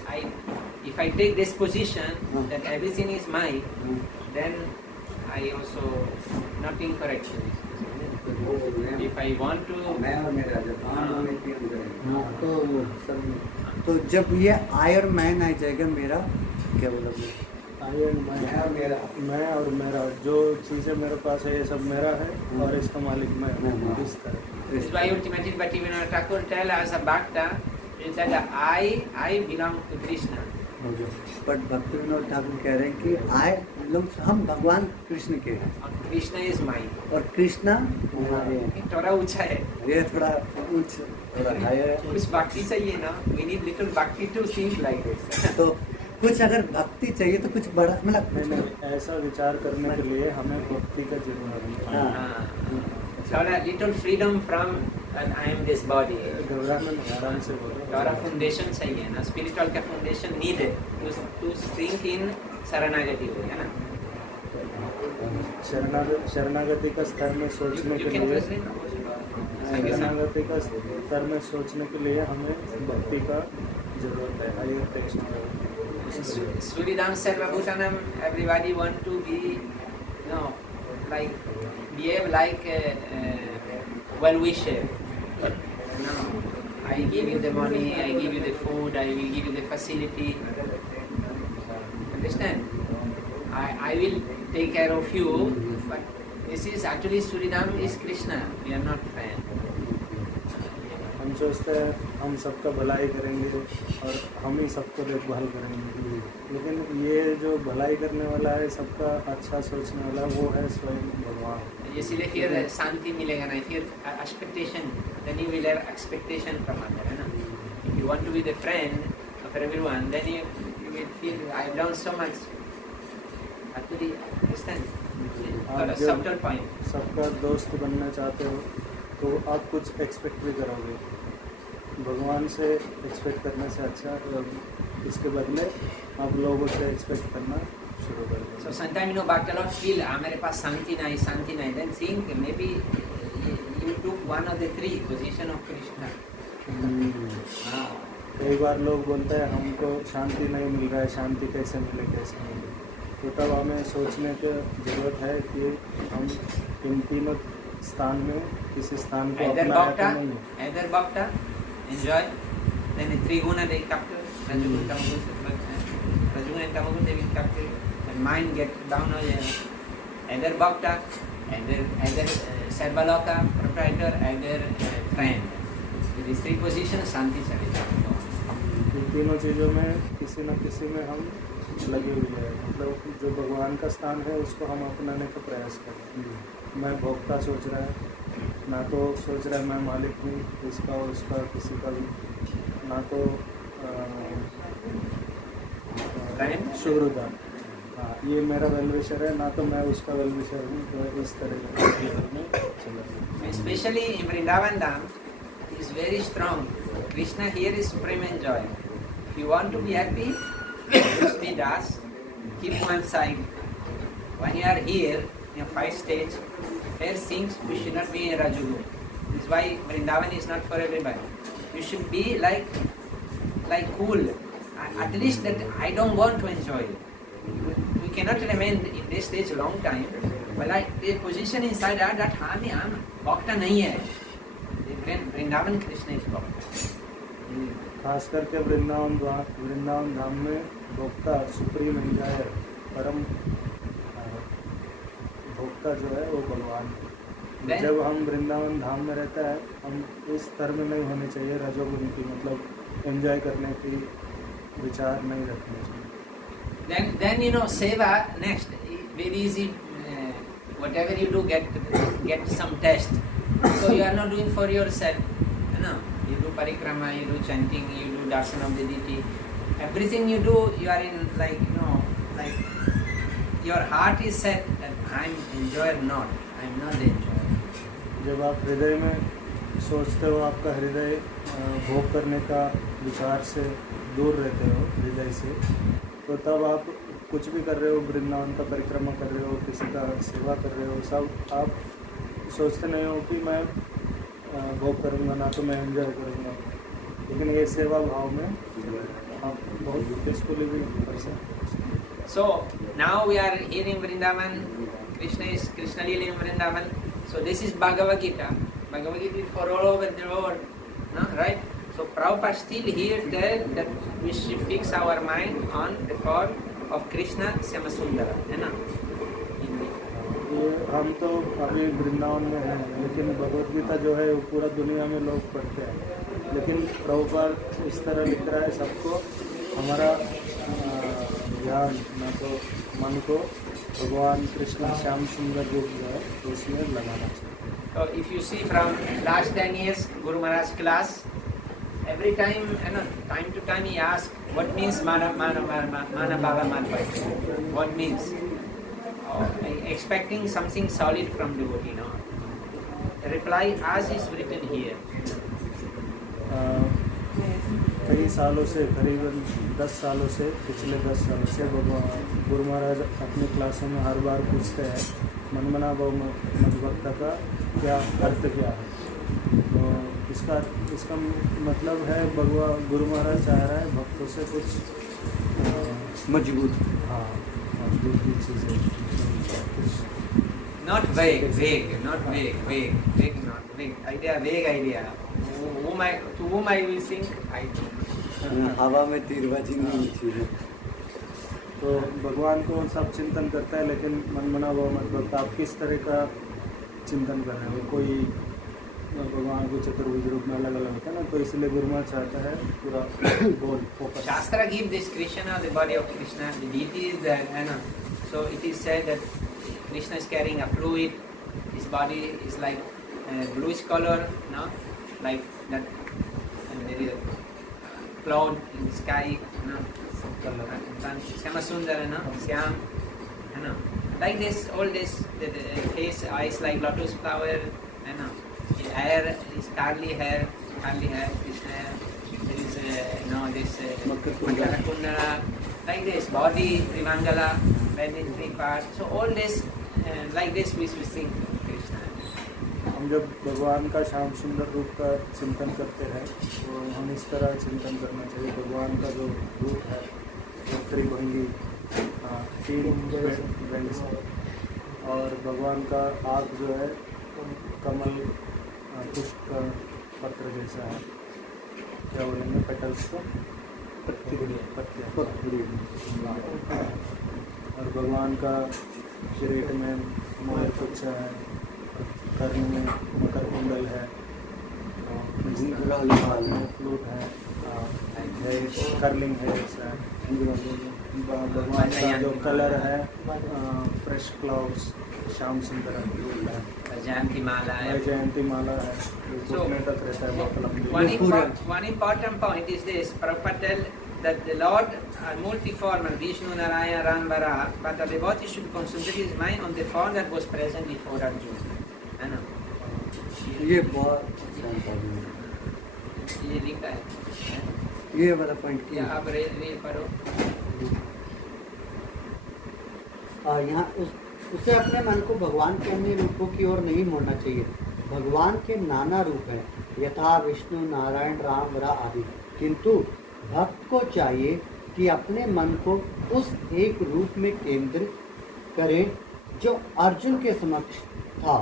if I take this position that everything is mine, then I also not incorrect. If I want to, तो जब ये आई और मैं आ जाएगा मेरा, क्या बोला मैं और मेरा जो चीज़ें मेरे पास है ये सब मेरा है और इसका मालिक मैं इस तरह। this is why ultimately Bhaktivinoda Thakur tell as a Bhakta is that I belong to Krishna. But भक्ति विनोद ठाकुर कह रहे हैं कि आई लोग हम भगवान कृष्ण के हैं And Krishna is mine. और कृष्णा हमारे हैं। ये थोड़ा ऊंचा है। ये थोड़ा उच्च थोड़ा हायर है। कुछ भक्ति चाहिए ना, we need little bhakti to think like this. तो कुछ अगर भक्ति चाहिए तो कुछ बड़ा मतलब नहीं ऐसा विचार करने के लिए हमें भक्ति का जरूरत है। थोड़ा little freedom from that I am this body. घबराना नहीं, आराम से बोलो। थोड़ा फाउंडेशन चाहिए ना, स्पिरिचुअल का फाउंडेशन नीड है टू think in शरणागति हो, है ना? शरणागति का स्तर में सोचने के लिए शरणागति का स्तर में सोचने के लिए हमें भक्ति का जरूरत है। Higher text Suridam Sarvabhutanam, everybody want to be, like behave like well-wisher. No, I give you the money, I give you the food, I will give you the facility. Understand? I will take care of you, but this is actually Suridam is Krishna. We are not friends. हम सोचते हैं हम सबका भलाई करेंगे और हम ही सबको देखभाल करेंगे, लेकिन ये जो भलाई करने वाला है सबका अच्छा सोचने वाला वो है स्वयं भगवान। इसीलिए फिर शांति मिलेगा ना, फिर expectation, then you will have expectation from other, है ना? If you want to be the friend of everyone, then you will feel I have done so much. Actually, understand? आप Got a जब subtle point. सबका दोस्त बनना चाहते हो तो आप कुछ एक्सपेक्ट भी करोगे, भगवान से एक्सपेक्ट करने से अच्छा इसके बदले आप लोगों से एक्सपेक्ट करना शुरू कर दो। So sometimes you know Bhakti feel मेरे पास शांति नहीं, then think maybe you took one of the three position of Krishna. कई बार लोग बोलते हैं हमको शांति नहीं मिल रहा है, शांति कैसे मिले, तो तब हमें सोचने की ज़रूरत है कि हम इन तीनों स्थान में किसी स्थान को अपनाया तो नहीं है। Either Bhakta, enjoy, then the three guna they capture, Rajuguna, Tamagun they will capture, and mind get down on either Bhakta, either Sarvaloka, proprietor, either friend. With these three positions, Shanti चलेगा। इन तीनों चीज़ों में किसी न किसी में हम लगे हुए हैं, मतलब जो भगवान का स्थान है उसको हम अपनाने का प्रयास करें। मैं भोक्ता सोच रहा है, ना तो सोच रहा है मैं मालिक हूँ इसका और उसका किसी का भी, ना तो शुक्रदार हाँ, ये मेरा वेल विशर है, ना तो मैं उसका वेल विशर हूँ, तो इस तरह में चला। Especially in Vrindavan Dham is very strong. Krishna here is supreme and joy. If you want to be happy, just be das, keep one side. When you are here, in a 5 stage, here things we should not be in Rajugu. This is why Vrindavan is not for everybody. You should be like cool. At least that I don't want to enjoy. We cannot remain in this stage a long time. But like the position inside that हम भक्ता नहीं है. वृंदावन कृष्ण इस भक्त. खास करके वृंदावन धाम में भोक्ता supreme enjoyer, परम भोक्ता जो है वो भगवान है। जब हम वृंदावन धाम में रहता है, हम इस स्तर में नहीं होने चाहिए रजोगुण की, मतलब एंजॉय करने की विचार नहीं रखने चाहिए। Then you know seva next very easy. Whatever you do get some test. So you are not doing for yourself. No, you do parikrama, you do chanting, you do darshan of the deity. Everything you do, you are in like your heart is set that I am enjoyer not. I am not the enjoyer. जब आप हृदय में सोचते हो, आपका हृदय भोग करने का विचार से दूर रहते हो हृदय से, तो तब आप कुछ भी कर रहे हो, वृंदावन का परिक्रमा कर रहे हो, किसी का सेवा कर रहे हो, सब आप सोचते नहीं हो कि मैं भोग करूँगा, ना तो मैं एंजॉय करूँगा, लेकिन ये सेवा भाव में आप बहुत पीसफुली भी कर सकते। So now we are here in Vrindavan. Krishna Lila in Vrindavan. So this is Bhagavad Gita. Bhagavad Gita is for all over the world, no? Right? So Prabhupada still here tell that we should fix our mind on the form of Krishna Syamasundara, है ना? ये हम तो अभी वृंदावन में हैं, लेकिन भगवद गीता जो है वो पूरा दुनिया में लोग पढ़ते हैं, लेकिन प्रभुपाद इस तरह लिख रहा है सबको, हमारा ध्यान ना तो मन को भगवान कृष्ण श्याम सुंदर रूप जो है तो उसमें लगाना चाहिए। So if you see from last 10 years Guru Maharaj class, every time, time to time he asks, what means mana bhava madhva? What means? Expecting something solid from devotee, no? The reply as is written here. कई सालों से, करीबन 10 सालों से, पिछले 10 सालों से गुरु महाराज अपनी क्लासों में हर बार पूछते हैं मनमना भाव मधुभक्ता का क्या अर्थ क्या है। तो इसका मतलब है गुरु महाराज चाह रहा है भक्तों से कुछ मजबूत, हाँ मजबूत की चीज़ें, Not vague idea. To whom I will think, I don't. हवा में तीरबाजी नहीं चाहिए। तो भगवान को सब चिंतन करता है, लेकिन मनमना भाव मधुभक्ता आप किस तरह का चिंतन कर रहे हो। कोई भगवान को चतुर्भुज रूप में अलग अलग होता है ना, तो इसलिए गुरु महाराज चाहता है पूरा गोल focus. Shastra give description of the body of Krishna. The deity is there, so it is said that Krishna is carrying a fluid. His body is like bluish color, no, like that. And there is a cloud in the sky, no. Syamasundara, no, Syam, no. Like this, all this, the face, eyes like lotus flower, no. His hair is curly hair, Krishna hair. There is this Makara Kundala, like this, body, Trivangala, bend in 3 parts. So all this, like this we think Krishna. हम जब भगवान का श्याम सुंदर रूप का चिंतन करते हैं, तो हम इस तरह चिंतन करना चाहिए। भगवान का जो रूप है वो त्रिभंगी, 3 बैंड, और भगवान का आँख जो है कमल पुष्प का पत्र जैसा है, क्या बोलेंगे पेटल्स को, पत्तियाँ। और भगवान का शरीर में मोर पुच्छ है, कर्ण में मकर कुंडल है, फ्लूट है, कर्लिंग है, ऐसा भगवान का जो कलर है फ्रेश क्लाउड्स, श्याम सुंदर है, Jayanti Mala. जयंती माला है, घुटने तक रहता है बहुत लंबी। One important point is this: Prabhupada tell that the Lord are multi-form, Vishnu, Narayana, Ram, Varaha, but the devotee should concentrate his mind on the form that was present before Arjuna. है ना? ये बहुत अच्छा है। ये लिखा है। ये वाला पॉइंट या आप रे पढ़ो। यहाँ उसे अपने मन को भगवान के अन्य रूपों की ओर नहीं मोड़ना चाहिए। भगवान के नाना रूप हैं, यथा विष्णु, नारायण, राम, वराह आदि, किंतु भक्त को चाहिए कि अपने मन को उस एक रूप में केंद्रित करे जो अर्जुन के समक्ष था।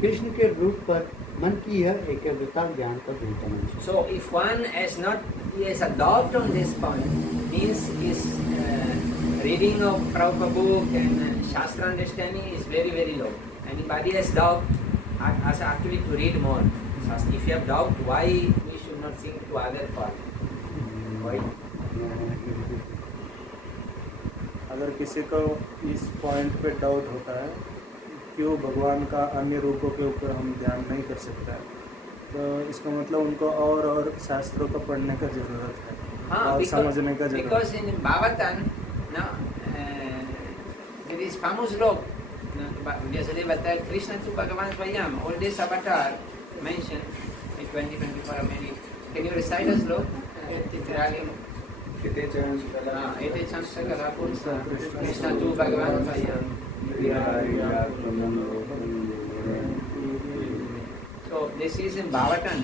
कृष्ण के रूप पर मन की यह एकाग्रता ज्ञान का बेहतर है। So if one has a doubt on this point, means his reading of Prabhupada book and Shastra understanding is very, very low. Anybody has doubt, has actually to read more. If you have doubt, why we should not think to other path? Why? अगर किसी को इस point पे doubt होता है क्यों भगवान का अन्य रूपों के ऊपर हम ध्यान नहीं कर सकते हैं, तो इसका मतलब उनको और शास्त्रों को पढ़ने का जरूरत है। हाँ, और समझने का जरूरत है। Because in Bhavatan, no, there is famous log. जैसे बताया Krishna to Bhagavan Swayam, all this avatar mentioned in 2024 Ameri. Can you recite us log? कितने चरण Ete Chansakala Pursa, Krishna to Bhagavan Swayam. So this is in Bhavatan.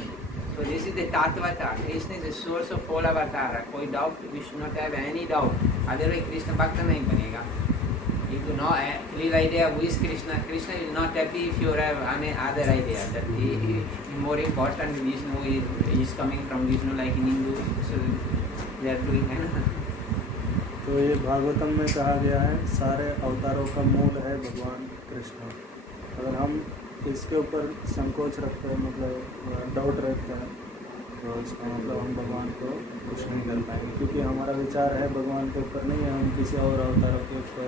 So this is the Tatvata. Krishna is the source of all avatara. कोई doubt, we should not have any doubt. Otherwise Krishna Bhakta नहीं बनेगा. If you know a clear idea who is Krishna, Krishna is not happy if you have any other idea. That he is more important. Vishnu is coming from Vishnu like in Hindu. So they are doing है ना. तो ये भागवतम में कहा गया है सारे अवतारों का मूल है भगवान कृष्ण। अगर हम इसके ऊपर संकोच रखते हैं, मतलब डाउट रखते हैं, तो इसका मतलब हम भगवान को कुछ नहीं कर पाएंगे, क्योंकि हमारा विचार है भगवान के ऊपर नहीं है, हम किसी और अवतारों के ऊपर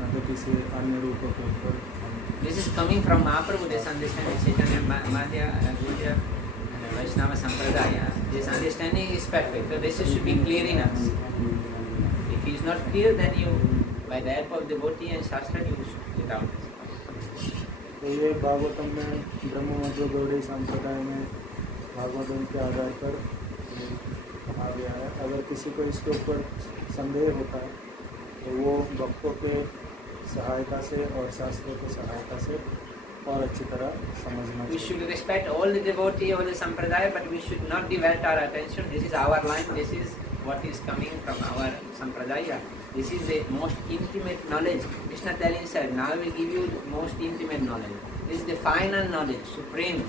ना तो किसी अन्य रूपों के ऊपर। This is coming from Mahaprabhu. This understanding, Chaitanya Madhya, Gaudiya, and Vaishnava Sampradaya. This understanding is perfect. So this should be clear in us. If it is not clear, then you, by the help of devotee and Shastra, you should get out. तो ये भागवतम में ब्रह्म मध्य गौड़ी संप्रदाय में भागवतम के आधार पर कहा गया है। अगर किसी को इसके ऊपर संदेह होता है तो वो भक्तों के सहायता से और शास्त्रों की सहायता से और अच्छी तरह समझना We चाहिए। should respect all the devotee, all the sampradaya, but we should not divert our attention. This is our line. This is what is coming from our sampradaya. This is the most intimate knowledge. Krishna telling himself, now we give you the most intimate knowledge. This is the final knowledge, supreme,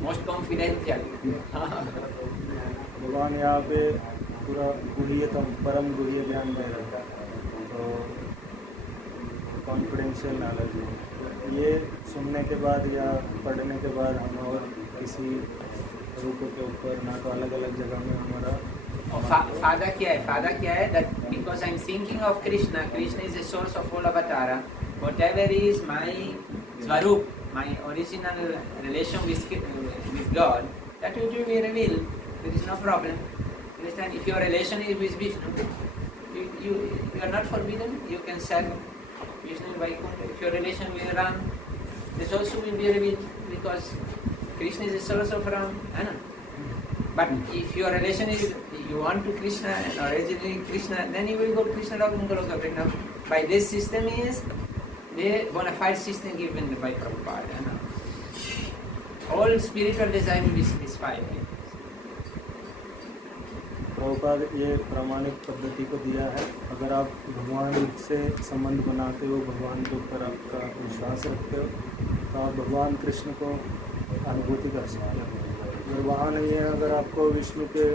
most confidential. भगवान यहाँ पे पूरा गुह्यतम परम गुह्य ज्ञान दे रहा है, तो कॉन्फिडेंशियल नॉलेज है। ये सुनने के बाद या पढ़ने के बाद हम और किसी रूपों के ऊपर ना तो अलग अलग जगह में हमारा Father क्या है? That because I am thinking of Krishna, Krishna is the source of all avatara. Whatever is my Swarup, my original relation with God, that will be revealed. There is no problem. Understand? If your relation is with Vishnu, you are not forbidden. You can serve Vishnu by Vaikuntha. If your relation with Ram, this also will be revealed because Krishna is the source of Ram. But if your relation is, you want to Krishna and originally Krishna, then you will go to Krishna Loka. Now, by this system is the bona fide system given by Prabhupada. All spiritual design will be satisfied. Prabhupada ये प्रामाणिक पद्धति को दिया है। अगर आप भगवान से संबंध बनाते हो, भगवान के ऊपर आपका विश्वास रखते हो, तो आप भगवान कृष्ण को अनुभूति कर सकते हो। अगर वहाँ नहीं है, अगर आपको विष्णु के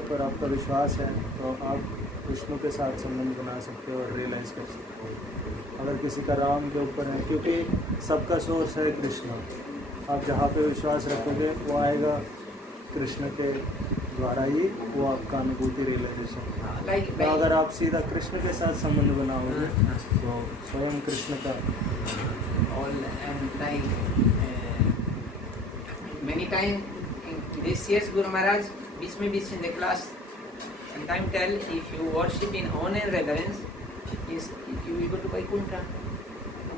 ऊपर आपका विश्वास है, तो आप विष्णु के साथ संबंध बना सकते हो और रियलाइज़ कर सकते हो। अगर किसी का राम के ऊपर है, क्योंकि सबका सोर्स है कृष्ण, आप जहाँ पे विश्वास रखोगे वो आएगा कृष्ण के द्वारा ही, वो आपका अनुभूति रियलाइजेशन। तो अगर आप सीधा कृष्ण के साथ संबंध बनाओगे तो स्वयं कृष्ण का many times in this year's Guru Maharaj, बीच में in the class Sometimes tell if you worship in honor and reverence, is you will go to Vaikuntha.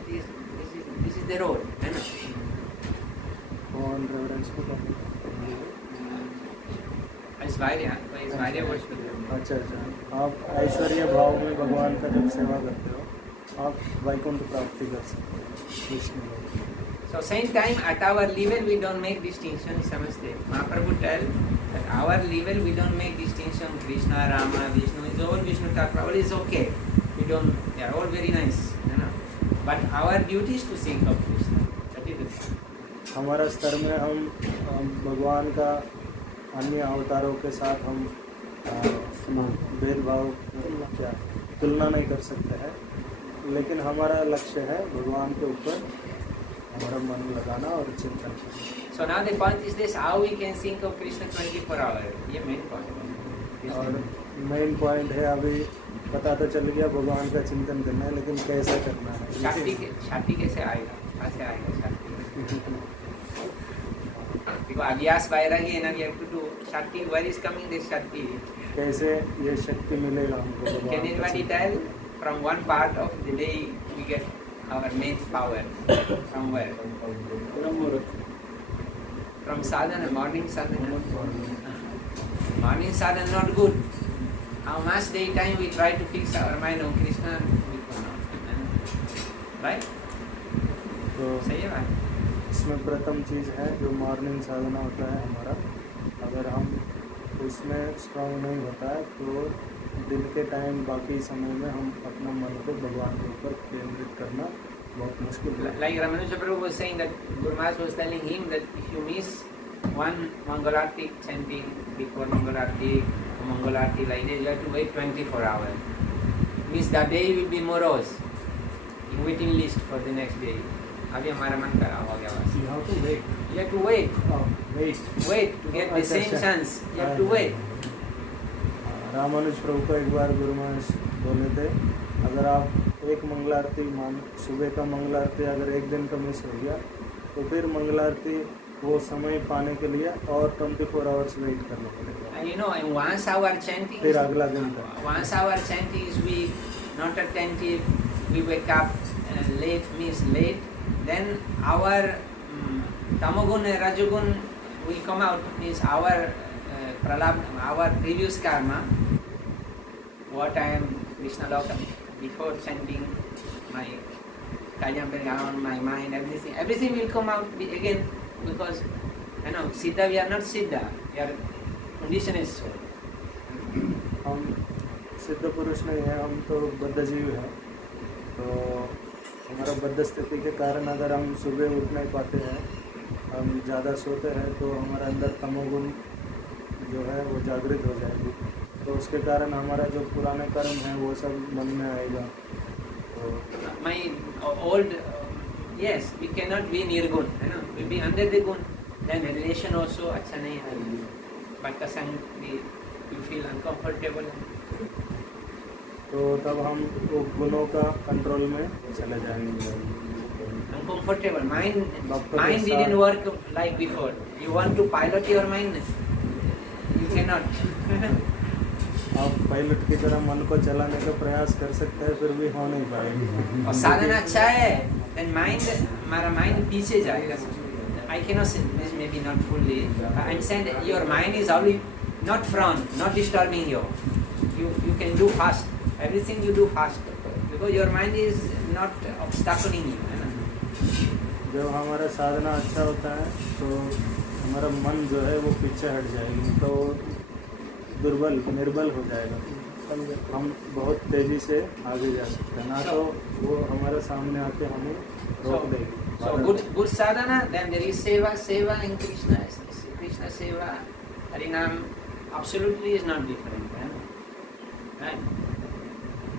This is the road. है ना? कौन रेवरेंस को कहते हैं? ऐश्वर्य वर्ship. अच्छा अच्छा, आप ऐश्वर्य भाव में भगवान का जब सेवा करते हो आप वैकुंठ प्राप्ति कर सकते हो विष्णु लोक। So same time at our level we don't make distinction. समझते? Mahaprabhu tell at our level we don't make distinction. Krishna, Rama, Vishnu is all Vishnu Tattva is okay. We don't. They are all very nice. है ना? But our duty is to think of Krishna. That is the thing. हमारा स्तर में हम भगवान का अन्य अवतारों के साथ हम भेदभाव क्या तुलना नहीं कर सकते हैं, लेकिन हमारा लक्ष्य है भगवान के ऊपर हमारा मन लगाना और चिंतन करना। So now the point is this: how we can think of Krishna 24 hours. ये main point. और मेन पॉइंट है अभी पता तो चल गया भगवान का चिंतन करना है, लेकिन कैसे करना है? शाक्ति कैसे आएगा? कैसे आएगा शाक्ति? Because अभ्यास वैरागी and we have to do Shakti. Where is coming this Shakti? कैसे ये शक्ति मिलेगा हमको Can भगवान का anybody चिंतन? tell from one part of the day we get our main power? From where? From sadhana, morning sadhana. Morning sadhana not good. How much daytime we try to fix our mind on Krishna, we cannot. Right? तो सही है बात? इसमें प्रथम चीज़ है जो morning साधना होता है हमारा, अगर हम उसमें स्ट्रांग नहीं होता है तो दिन के टाइम बाकी समय में हम अपना मन को भगवान के ऊपर केंद्रित करना बहुत मुश्किल है। Like Ramanuja Prabhu was saying that Guru Maharaj was telling him that if you miss one Mangalarti chanting before Mangalarti like this, you have to wait 24 hours. Means that day will be morose. In waiting list for the next day. अभी हमारा मन खराब हो गया बस. You have to wait. You have to wait. Wait. Wait to get the same chance. You have to wait. Ramanuj प्रभु को एक बार गुरु महाराज बोले थे, अगर आप एक मंगला आरती सुबह का मंगला आरती अगर एक दिन का मिस हो गया तो फिर मंगला आरती वो समय पाने के लिए और 24 आवर्स वेट करना पड़ेगा। And you know, and once our chanting फिर अगला दिन तक once our chanting is weak, not attentive, we wake up late, means late, then our tamogun and rajogun will come out, means our our previous karma, what I am Krishna Loka, before chanting my Kajam Pergaon, my mind, everything will come out again, because you know, Siddha, we are not Siddha, we are conditioned soul. हम सिद्ध पुरुष नहीं है, हम तो बद्ध जीव है। तो हमारा बद्ध स्थिति के कारण अगर हम सुबह उठ नहीं पाते हैं, हम ज़्यादा सोते हैं, तो हमारे अंदर तमोगुण जो है वो जागृत हो जाएगी, तो उसके कारण हमारा जो पुराने कर्म है वो सब मन में आएगा। तो My old, yes, we cannot be nirgun, you know, we be under the gun, then relation also अच्छा नहीं है, but the sang you feel uncomfortable. तो तब हम वो गुणों का कंट्रोल में चले जाएंगे। Uncomfortable, mind didn't work like before. You want to pilot your mind, you cannot. आप पायलट की तरह मन को चलाने का प्रयास कर सकते हैं, फिर भी हो नहीं पाएंगे। और साधना अच्छा है, then हमारा mind पीछे जाएगा. I cannot say this, maybe not fully. I understand that your mind is only not front, not disturbing you. You can do fast. Everything you do fast because your mind is not obstacling you. है ना? जब हमारा साधना अच्छा होता है तो हमारा मन जो है वो पीछे हट जाएगी, तो निर्बल हो जाएगा, हम बहुत तेजी से आगे जा सकते हैं, ना तो वो हमारे सामने आके हमें रोक देगी। So good sadhana, then there is seva in Krishna seva, Harinam absolutely is not different. है ना? Right?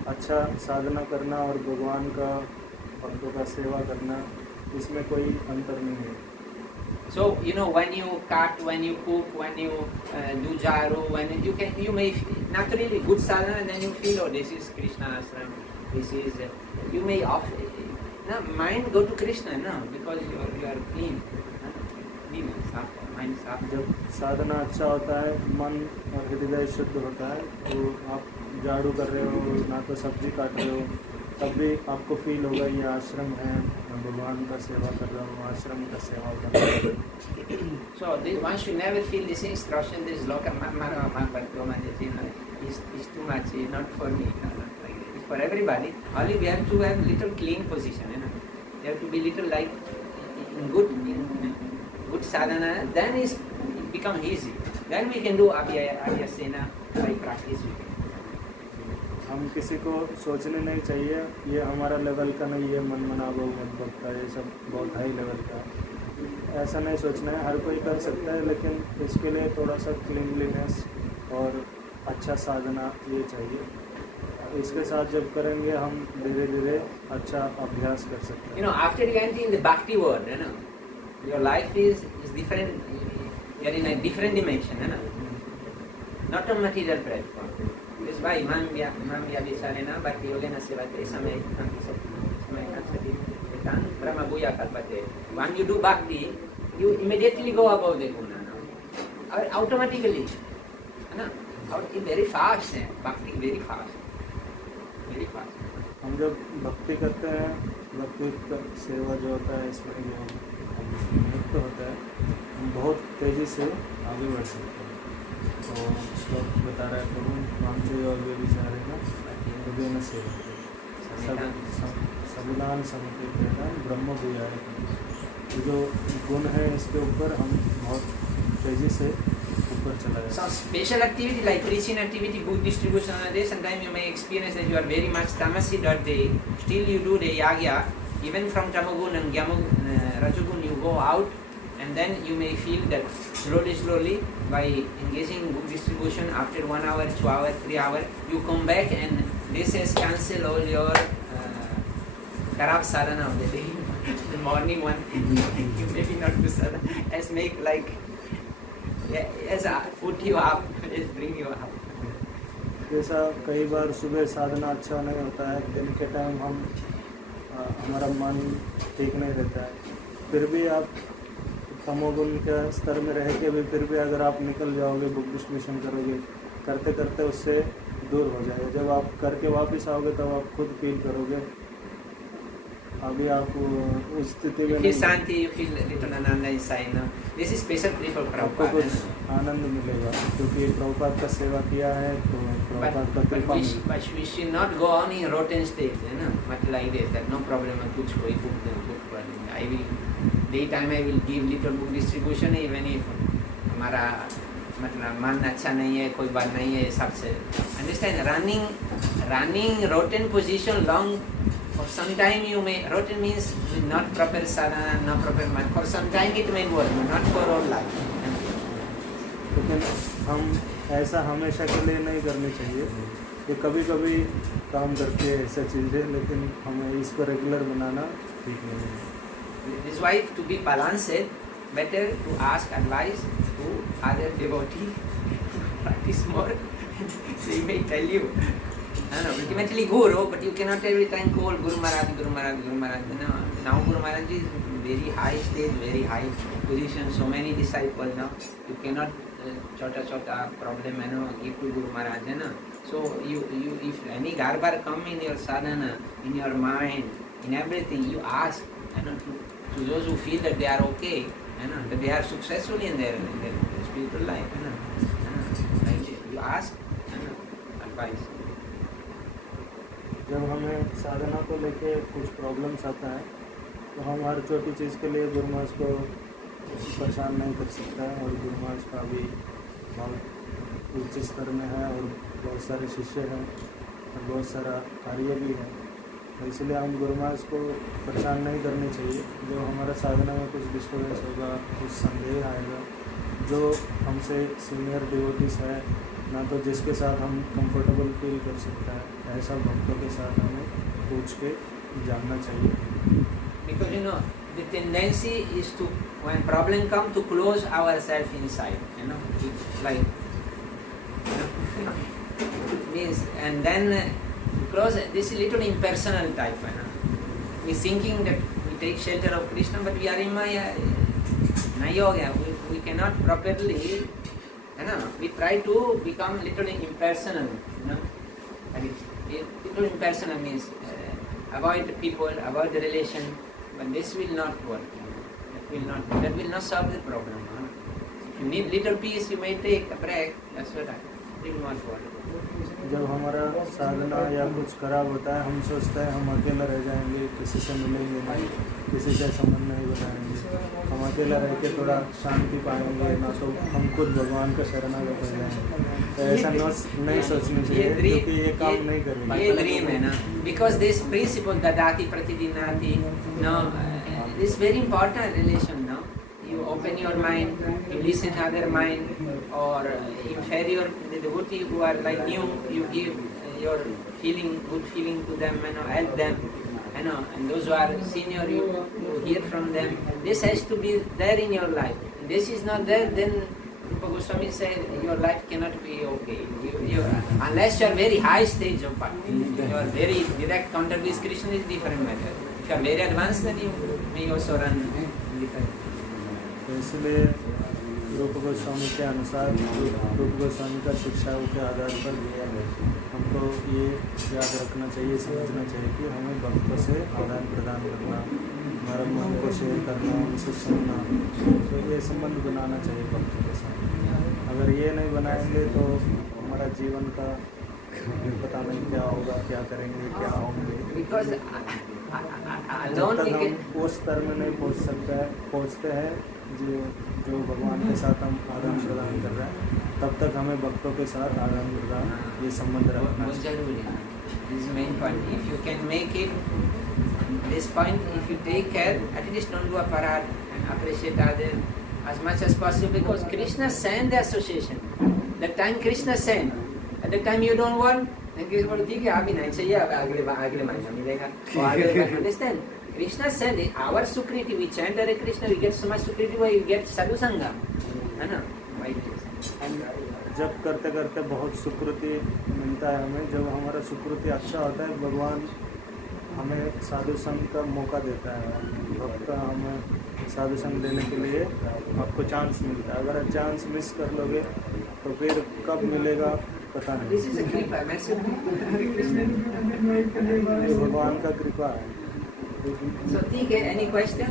अच्छा साधना करना और भगवान का भक्तों का सेवा करना, इसमें कोई अंतर नहीं है। So you know, when you cut, when you cook, when you do jaru, when you may naturally good sadhana, then you feel, oh, this is Krishna ashram, this is you may mind go to Krishna, no, because you are clean. दिन साफ mind साफ जब साधना अच्छा होता है, मन और हृदय शुद्ध होता है, तो आप झाड़ू कर रहे हो, ना तो सब्जी काट रहे हो, तब भी आपको फील होगा ये आश्रम है, मैं भगवान का सेवा कर रहा हूँ, आश्रम का सेवा कर रहा हूँ. So this, one should never feel this instruction, this loka is too much, it's not for me. No, not like that. It's for everybody. Only we have to have little clean position, you know. You have to be little like in good sadhana. Then it become easy. Then we can do abhyasena by practice. हम किसी को सोचने नहीं चाहिए ये हमारा level का नहीं है, मन मनाभो मत भक्ता, ये सब बहुत हाई लेवल का है. ऐसा नहीं सोचना है, हर कोई कर सकता है, लेकिन इसके लिए थोड़ा सा क्लीनलीनेस और अच्छा साधना ये चाहिए. इसके साथ जब करेंगे हम धीरे धीरे अच्छा अभ्यास कर सकते हैं. You know, after you enter in the bhakti world, you know, your life is different. You are in a different dimension, you know, not on material platform. This by Mamya Visarena Bhakti Yogena Sevate Samay Kansati Etan Brahma Bhuya Kalpate. When you do bhakti, you immediately go above the guna, no? Or automatically, you know, very fast, bhakti very fast. Very fast. हम जब भक्ति करते हैं, भक्ति का सेवा जो होता है इसमें जो मुक्त होता है, हम बहुत तेज़ी से आगे बढ़ सकते हैं. तो श्लोक बता रहा है प्रभु मानसे और वे विचार है ना हृदय न सेवा सबुलान समते प्रधान ब्रह्म भूया है. जो गुण है इसके ऊपर हम बहुत तेज़ी से ऊपर चला जाए. Some special activity like preaching activity, book distribution on a day, sometimes you may experience that you are very much tamasi that day, still you do the yagya, even from Tamogun and Rajogun you go out, and then you may feel that slowly by engaging in book distribution after 1 hour, 2 hours, 3 hours, you come back and this has cancelled all your Karab sadhana of the day. The morning one, you maybe not do sadhana, as make like as put you up, as bring you up. जैसा कई बार सुबह साधना अच्छा नहीं होता है, दिन के time हम हमारा मन ठीक नहीं रहता है, फिर भी आप तमोगुण के स्तर में रह के भी फिर भी अगर आप निकल जाओगे, बुक डिस्ट्रीब्यूशन करोगे, करते करते उससे दूर हो जाएगा. जब आप करके वापस आओगे तब आप खुद फील करोगे. अभी आप उस स्थिति में You feel Shanti, you feel little Ananda inside. No? This is special plea for आपको Prabhupada. कुछ आनंद मिलेगा क्योंकि प्रभुपाद का सेवा किया है तो प्रभुपाद का कृपा मिलेगा. But we should not go on in rotten state, you know, but like this, that no problem, कुछ कोई book I will, daytime I will give little book distribution even if हमारा मतलब मन अच्छा नहीं है, कोई बात नहीं है, सबसे understand running rotten position long. For some time you may, rotten means not proper sadhana, not proper mind. For some time it may work, but not for all life. लेकिन हम ऐसा हमेशा के लिए नहीं करनी चाहिए. ये कभी कभी काम करती है ऐसा चीज़ है, लेकिन हमें इसको रेगुलर बनाना ठीक नहीं है. This is why to be balanced, better to ask advice to other devotees, practice more. They may tell you. No, ultimately Guru, but you cannot every time call Guru Maharaj, Guru Maharaj, Guru Maharaj. No, now Guru Maharaj is very high stage, very high position, so many disciples now. You cannot chota problem, you know, give to Guru Maharaj, you know. So you if any garbar come in your sadhana, in your mind, in everything, you ask, you know, to those who feel that they are okay, you know, that they are successful in their spiritual life, you know. Like you ask, you know, advice. जब हमें साधना को लेके कुछ problems आता है तो हम हर छोटी चीज़ के लिए गुरु महाराज को परेशान नहीं कर सकता है. और गुरु महाराज का भी बहुत उच्च स्तर में है और बहुत सारे शिष्य हैं और बहुत सारा कार्य भी है, तो इसलिए हम गुरु महाराज को परेशान नहीं करनी चाहिए. जो हमारा साधना में कुछ डिस्टर्बेंस होगा, कुछ संदेह आएगा, जो हमसे सीनियर डिवोटीज है ना, तो जिसके साथ हम कंफर्टेबल फील कर सकता है, ऐसा भक्तों के साथ हमें पूछ के जानना चाहिए. Because you know, the tendency is to, when problem come, to close ourselves inside, you know, it's like, you know, means, and then close, this is little impersonal type, you know. We thinking that we take shelter of Krishna, but we are in Maya, नहीं हो गया, we cannot properly, है ना, we try to become little impersonal, you know, little impersonal means avoid people, avoid the relation, but this will not work. That will not solve the problem. If you need little peace, you may take a break. That's what it will not work. जब हमारा साधना या कुछ खराब होता है, हम सोचते हैं हम अकेला रह जाएंगे, किसी से मिलेंगे नहीं, किसी से संबंध नहीं बनाएंगे, हम अकेला रह के थोड़ा शांति पाएंगे, ना तो हम खुद भगवान का शरणागत हो जाएंगे। तो ऐसा नहीं सोचना चाहिए, क्योंकि ये काम नहीं करेगा। ये ड्रीम है ना, because this principle ददाति प्रतिदिनाति, no, this very important relation, no. You open your mind, you listen to other mind, or inferior, the devotee who are like new, you give your feeling, good feeling to them, you know, help them, you know, and those who are senior, you hear from them. This has to be there in your life. If this is not there, then Rupa Goswami said your life cannot be okay. Unless you are very high stage of bhakti, you are very direct contact with Krishna is different matter. If you are very advanced, then you may also run different. तो इसलिए रूप गोस्वामी के अनुसार, रूप गोस्वामी का शिक्षाओं के आधार पर हमको ये याद रखना चाहिए, समझना चाहिए कि हमें भक्तों से आदान प्रदान करना, हमारे मन को शेयर करना, उनसे सुनना, तो ये संबंध बनाना चाहिए भक्तों के साथ। अगर ये नहीं बनाएंगे तो हमारा जीवन का पता नहीं क्या होगा, क्या करेंगे, क्या होंगे। जब तक हम उस स्तर में नहीं पहुँचते हैं जो भगवान के साथ हम आदान प्रदान कर रहे हैं, तब तक हमें भक्तों के साथ आदान प्रदान ये संबंध रखना बहुत जरूरी है। This is main point. If you can make it this point, if you take care, at least don't do aparad and appreciate others as much as possible, because Krishna sent the association. That time Krishna sent. At the time you don't want, then Krishna बोलती है कि अभी नहीं चाहिए, अब अगले महीना मिलेगा। Understand? Krishna sent it. Our Sukriti, we chant Hare Krishna, we get so much Sukriti, we get sadhu sangha, है ना? जब करते करते बहुत सुकृति मिलता है हमें, जब हमारा सुकृति अच्छा होता है, भगवान हमें साधु संग का मौका देता है। भक्त हमें साधु संग देने के लिए आपको चांस मिलता है। अगर चांस मिस कर लोगे तो फिर कब मिलेगा पता नहीं। This is a kripa, massive ये भगवान का कृपा है। So ठीक है, any question?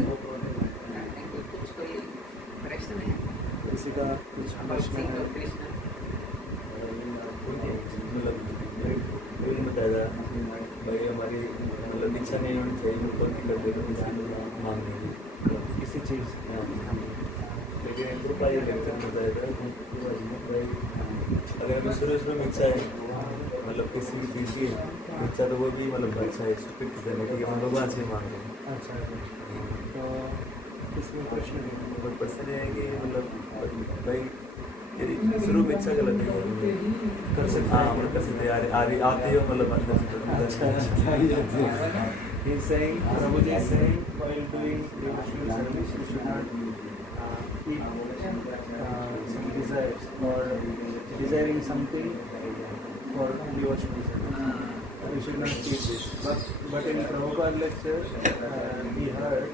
कुछ कोई प्रश्न है? किसी का कुछ प्रश्न है? कृष्ण बताया भाई हमारी मतलब इच्छा नहीं होनी चाहिए, ऊपर की लगे मांगने किसी चीज़, लेकिन कृपा ये बताया अगर हमें शुरू में इच्छा है, मतलब किसी भी चीज़ की इच्छा, तो वो भी मतलब अच्छा है स्वीकृत करने की, हम भगवान से मांग रहे हैं। अच्छा, तो इसमें प्रश्न है कि मतलब भाई यदि शुरू में इच्छा गलत है कर सकते, हाँ मतलब कर सकते आती हो मतलब अच्छा। He's saying, Prabhuji is saying, while doing devotional service, you should not keep some desires or desiring something for devotional service. You should not keep this. But in Prabhupada lecture, we heard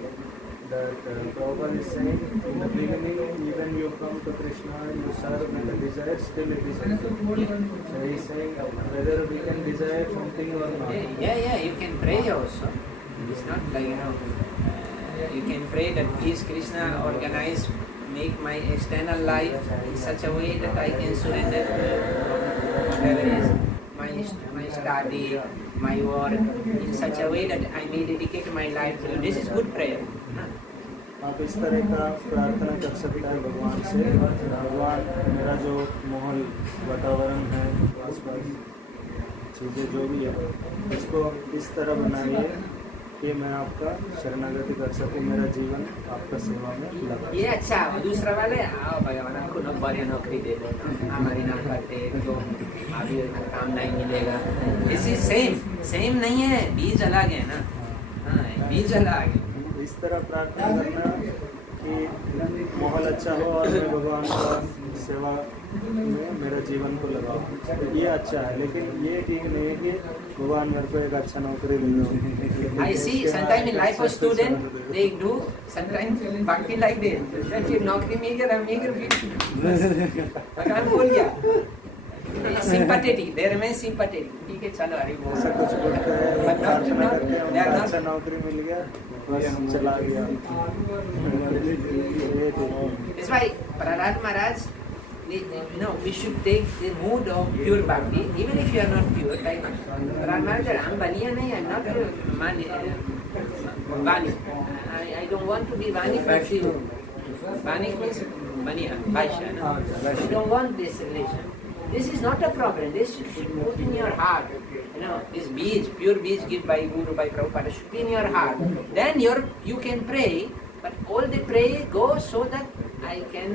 that Prabhupada is saying, in the beginning, even you come to Krishna and you serve with a desire, still it is okay. So he is saying whether we can desire something or not. Yeah, you can pray also. It's not like, you can pray that please Krishna organize, make my external life in such a way that I can surrender whatever is my study, my work, in such a way that I may dedicate my life to you. This is good prayer. आप इस तरह का प्रार्थना कर सकते हैं भगवान से, भगवान मेरा जो माहौल वातावरण है, आसपास चीज़ें जो भी है, इसको इस तरह बनाइए कि मैं आपका शरणागति कर सकूं, मेरा जीवन आपका सेवा में लगा। ये अच्छा, दूसरा वाले आओ भगवान हमको बढ़िया नौकरी दे दो, हमारी ना करते तो अभी काम नहीं मिलेगा। दिस इज सेम नहीं है, बीज अलग है ना। हाँ, बीज अलग है। इस तरह प्रार्थना करना कि माहौल अच्छा हो और मैं भगवान का सेवा में मेरा जीवन को लगाओ, तो ये अच्छा है। लेकिन ये ठीक नहीं है कि भगवान मेरे को एक अच्छा नौकरी ले दो। I see sometimes in life of student they do sometimes bhakti like this. That फिर नौकरी मिल गया, मिल गया, भगवान बोल गया। Sympathetic, they remain sympathetic. ठीक है, चलो अरे वो ऐसा कुछ बोलते हैं, But not- प्रार्थना not- करते हैं, they are उनको not- अच्छा नौकरी मिल गया, बस चला गया। ये तो That's why Prahlad Maharaj, we should take the mood of pure bhakti, even if you are not pure. Like Prahlad Maharaj said, I'm Baniya nahi, I'm not Vani. I don't want to be Vani, but Vani means Baniya, Vaishya. No? You don't want this relation. This is not a problem. This should put in your heart. This beej, pure beej given by Guru, by Prabhupada, should be in your heart. Then you can pray, but all the prayer goes so that I can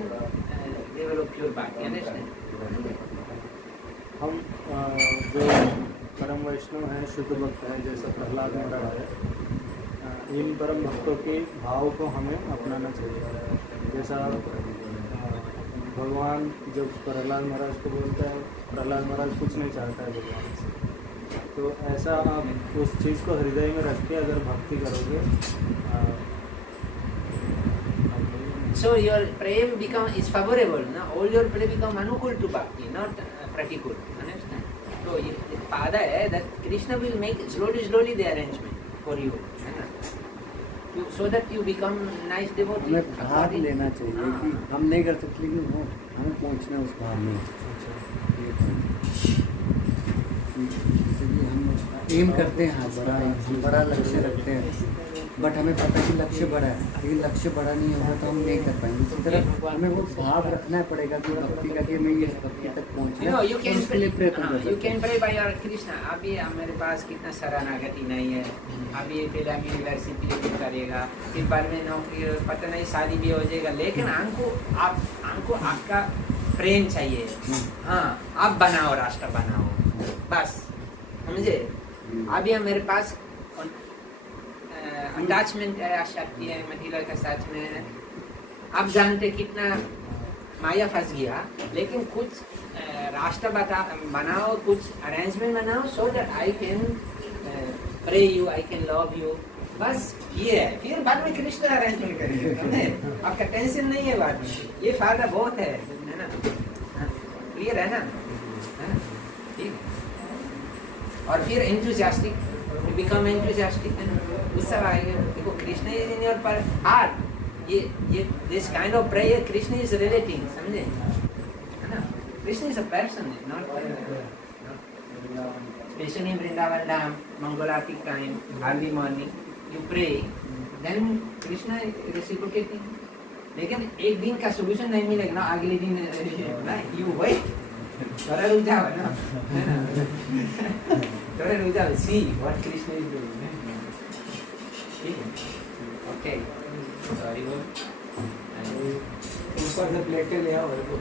develop pure bhakti. Understand? हम जो परम वैष्णव हैं, शुद्ध भक्त हैं, जैसा प्रहलाद महाराज है, इन परम भक्तों के भाव को हमें अपनाना चाहिए। जैसा भगवान जब प्रहलाद महाराज को बोलता है, प्रहलाद महाराज कुछ नहीं चाहता है भगवान से, तो ऐसा आप उस चीज़ को हृदय में रख के अगर भक्ति करोगे, So your prayer is favorable. No? All your prayer become anukul to bhakti, not pratikul. Understand? So the Pada hai that Krishna will make slowly the arrangement for you. So that you become nice devotee. हमें भाग लेना चाहिए कि हम नहीं कर सकते, लेकिन वो हमें पहुंचना है उस भाव में। जैसे कि हम एम करते हैं, हाँ, बड़ा लक्ष्य रखते हैं, बट हमें पता है कि लक्ष्य बड़ा है, लेकिन लक्ष्य बड़ा नहीं होगा तो हम नहीं कर पाएंगे। इसी तरह हमें वो भाव रखना पड़ेगा कि भक्ति का, कि हमें ये भक्ति तक पहुँचना, You can उसके लिए प्रयत्न कर सकते you हैं। can pray by your Krishna. अभी मेरे पास कितना शरणागति नहीं है, अभी पहले हम यूनिवर्सिटी करेगा, फिर बाद में नौकरी, पता नहीं शादी भी हो जाएगा, लेकिन हमको आपका प्रेम चाहिए। हाँ, आप बनाओ, राष्ट्र बनाओ, बस, समझे? अभी हम मेरे पास अटैचमेंट है, आसक्ति है मटेरियल के साथ में। आप जानते कितना माया फंस गया, लेकिन कुछ राष्ट्र बनाओ, कुछ अरेंजमेंट बनाओ, so that I can pray you, I can love you. बस ये है, फिर बाद में कृष्ण अरेंजमेंट करेंगे। आपका टेंशन नहीं है बाद में, ये फायदा बहुत है ना? क्लियर है ना? ठीक है। और फिर एंथुसियास्टिक, बिकम एंथुसियास्टिक, है ना? उत्सव आएगा। देखो, Krishna is in your pure heart. ये this kind of prayer Krishna is relating, समझे? है ना? Krishna is a person, not specially in Vrindavan Dham, mangalarati time, early morning you pray, then Krishna reciprocating. लेकिन एक दिन का सोल्यूशन नहीं मिलेगा ना, अगले दिन यू वेट, थोड़ा रुक जाओ ना, थोड़ा रुक जाओ, see what Krishna is doing. Okay. Very good. ऊपर से प्लेटें ले आओ।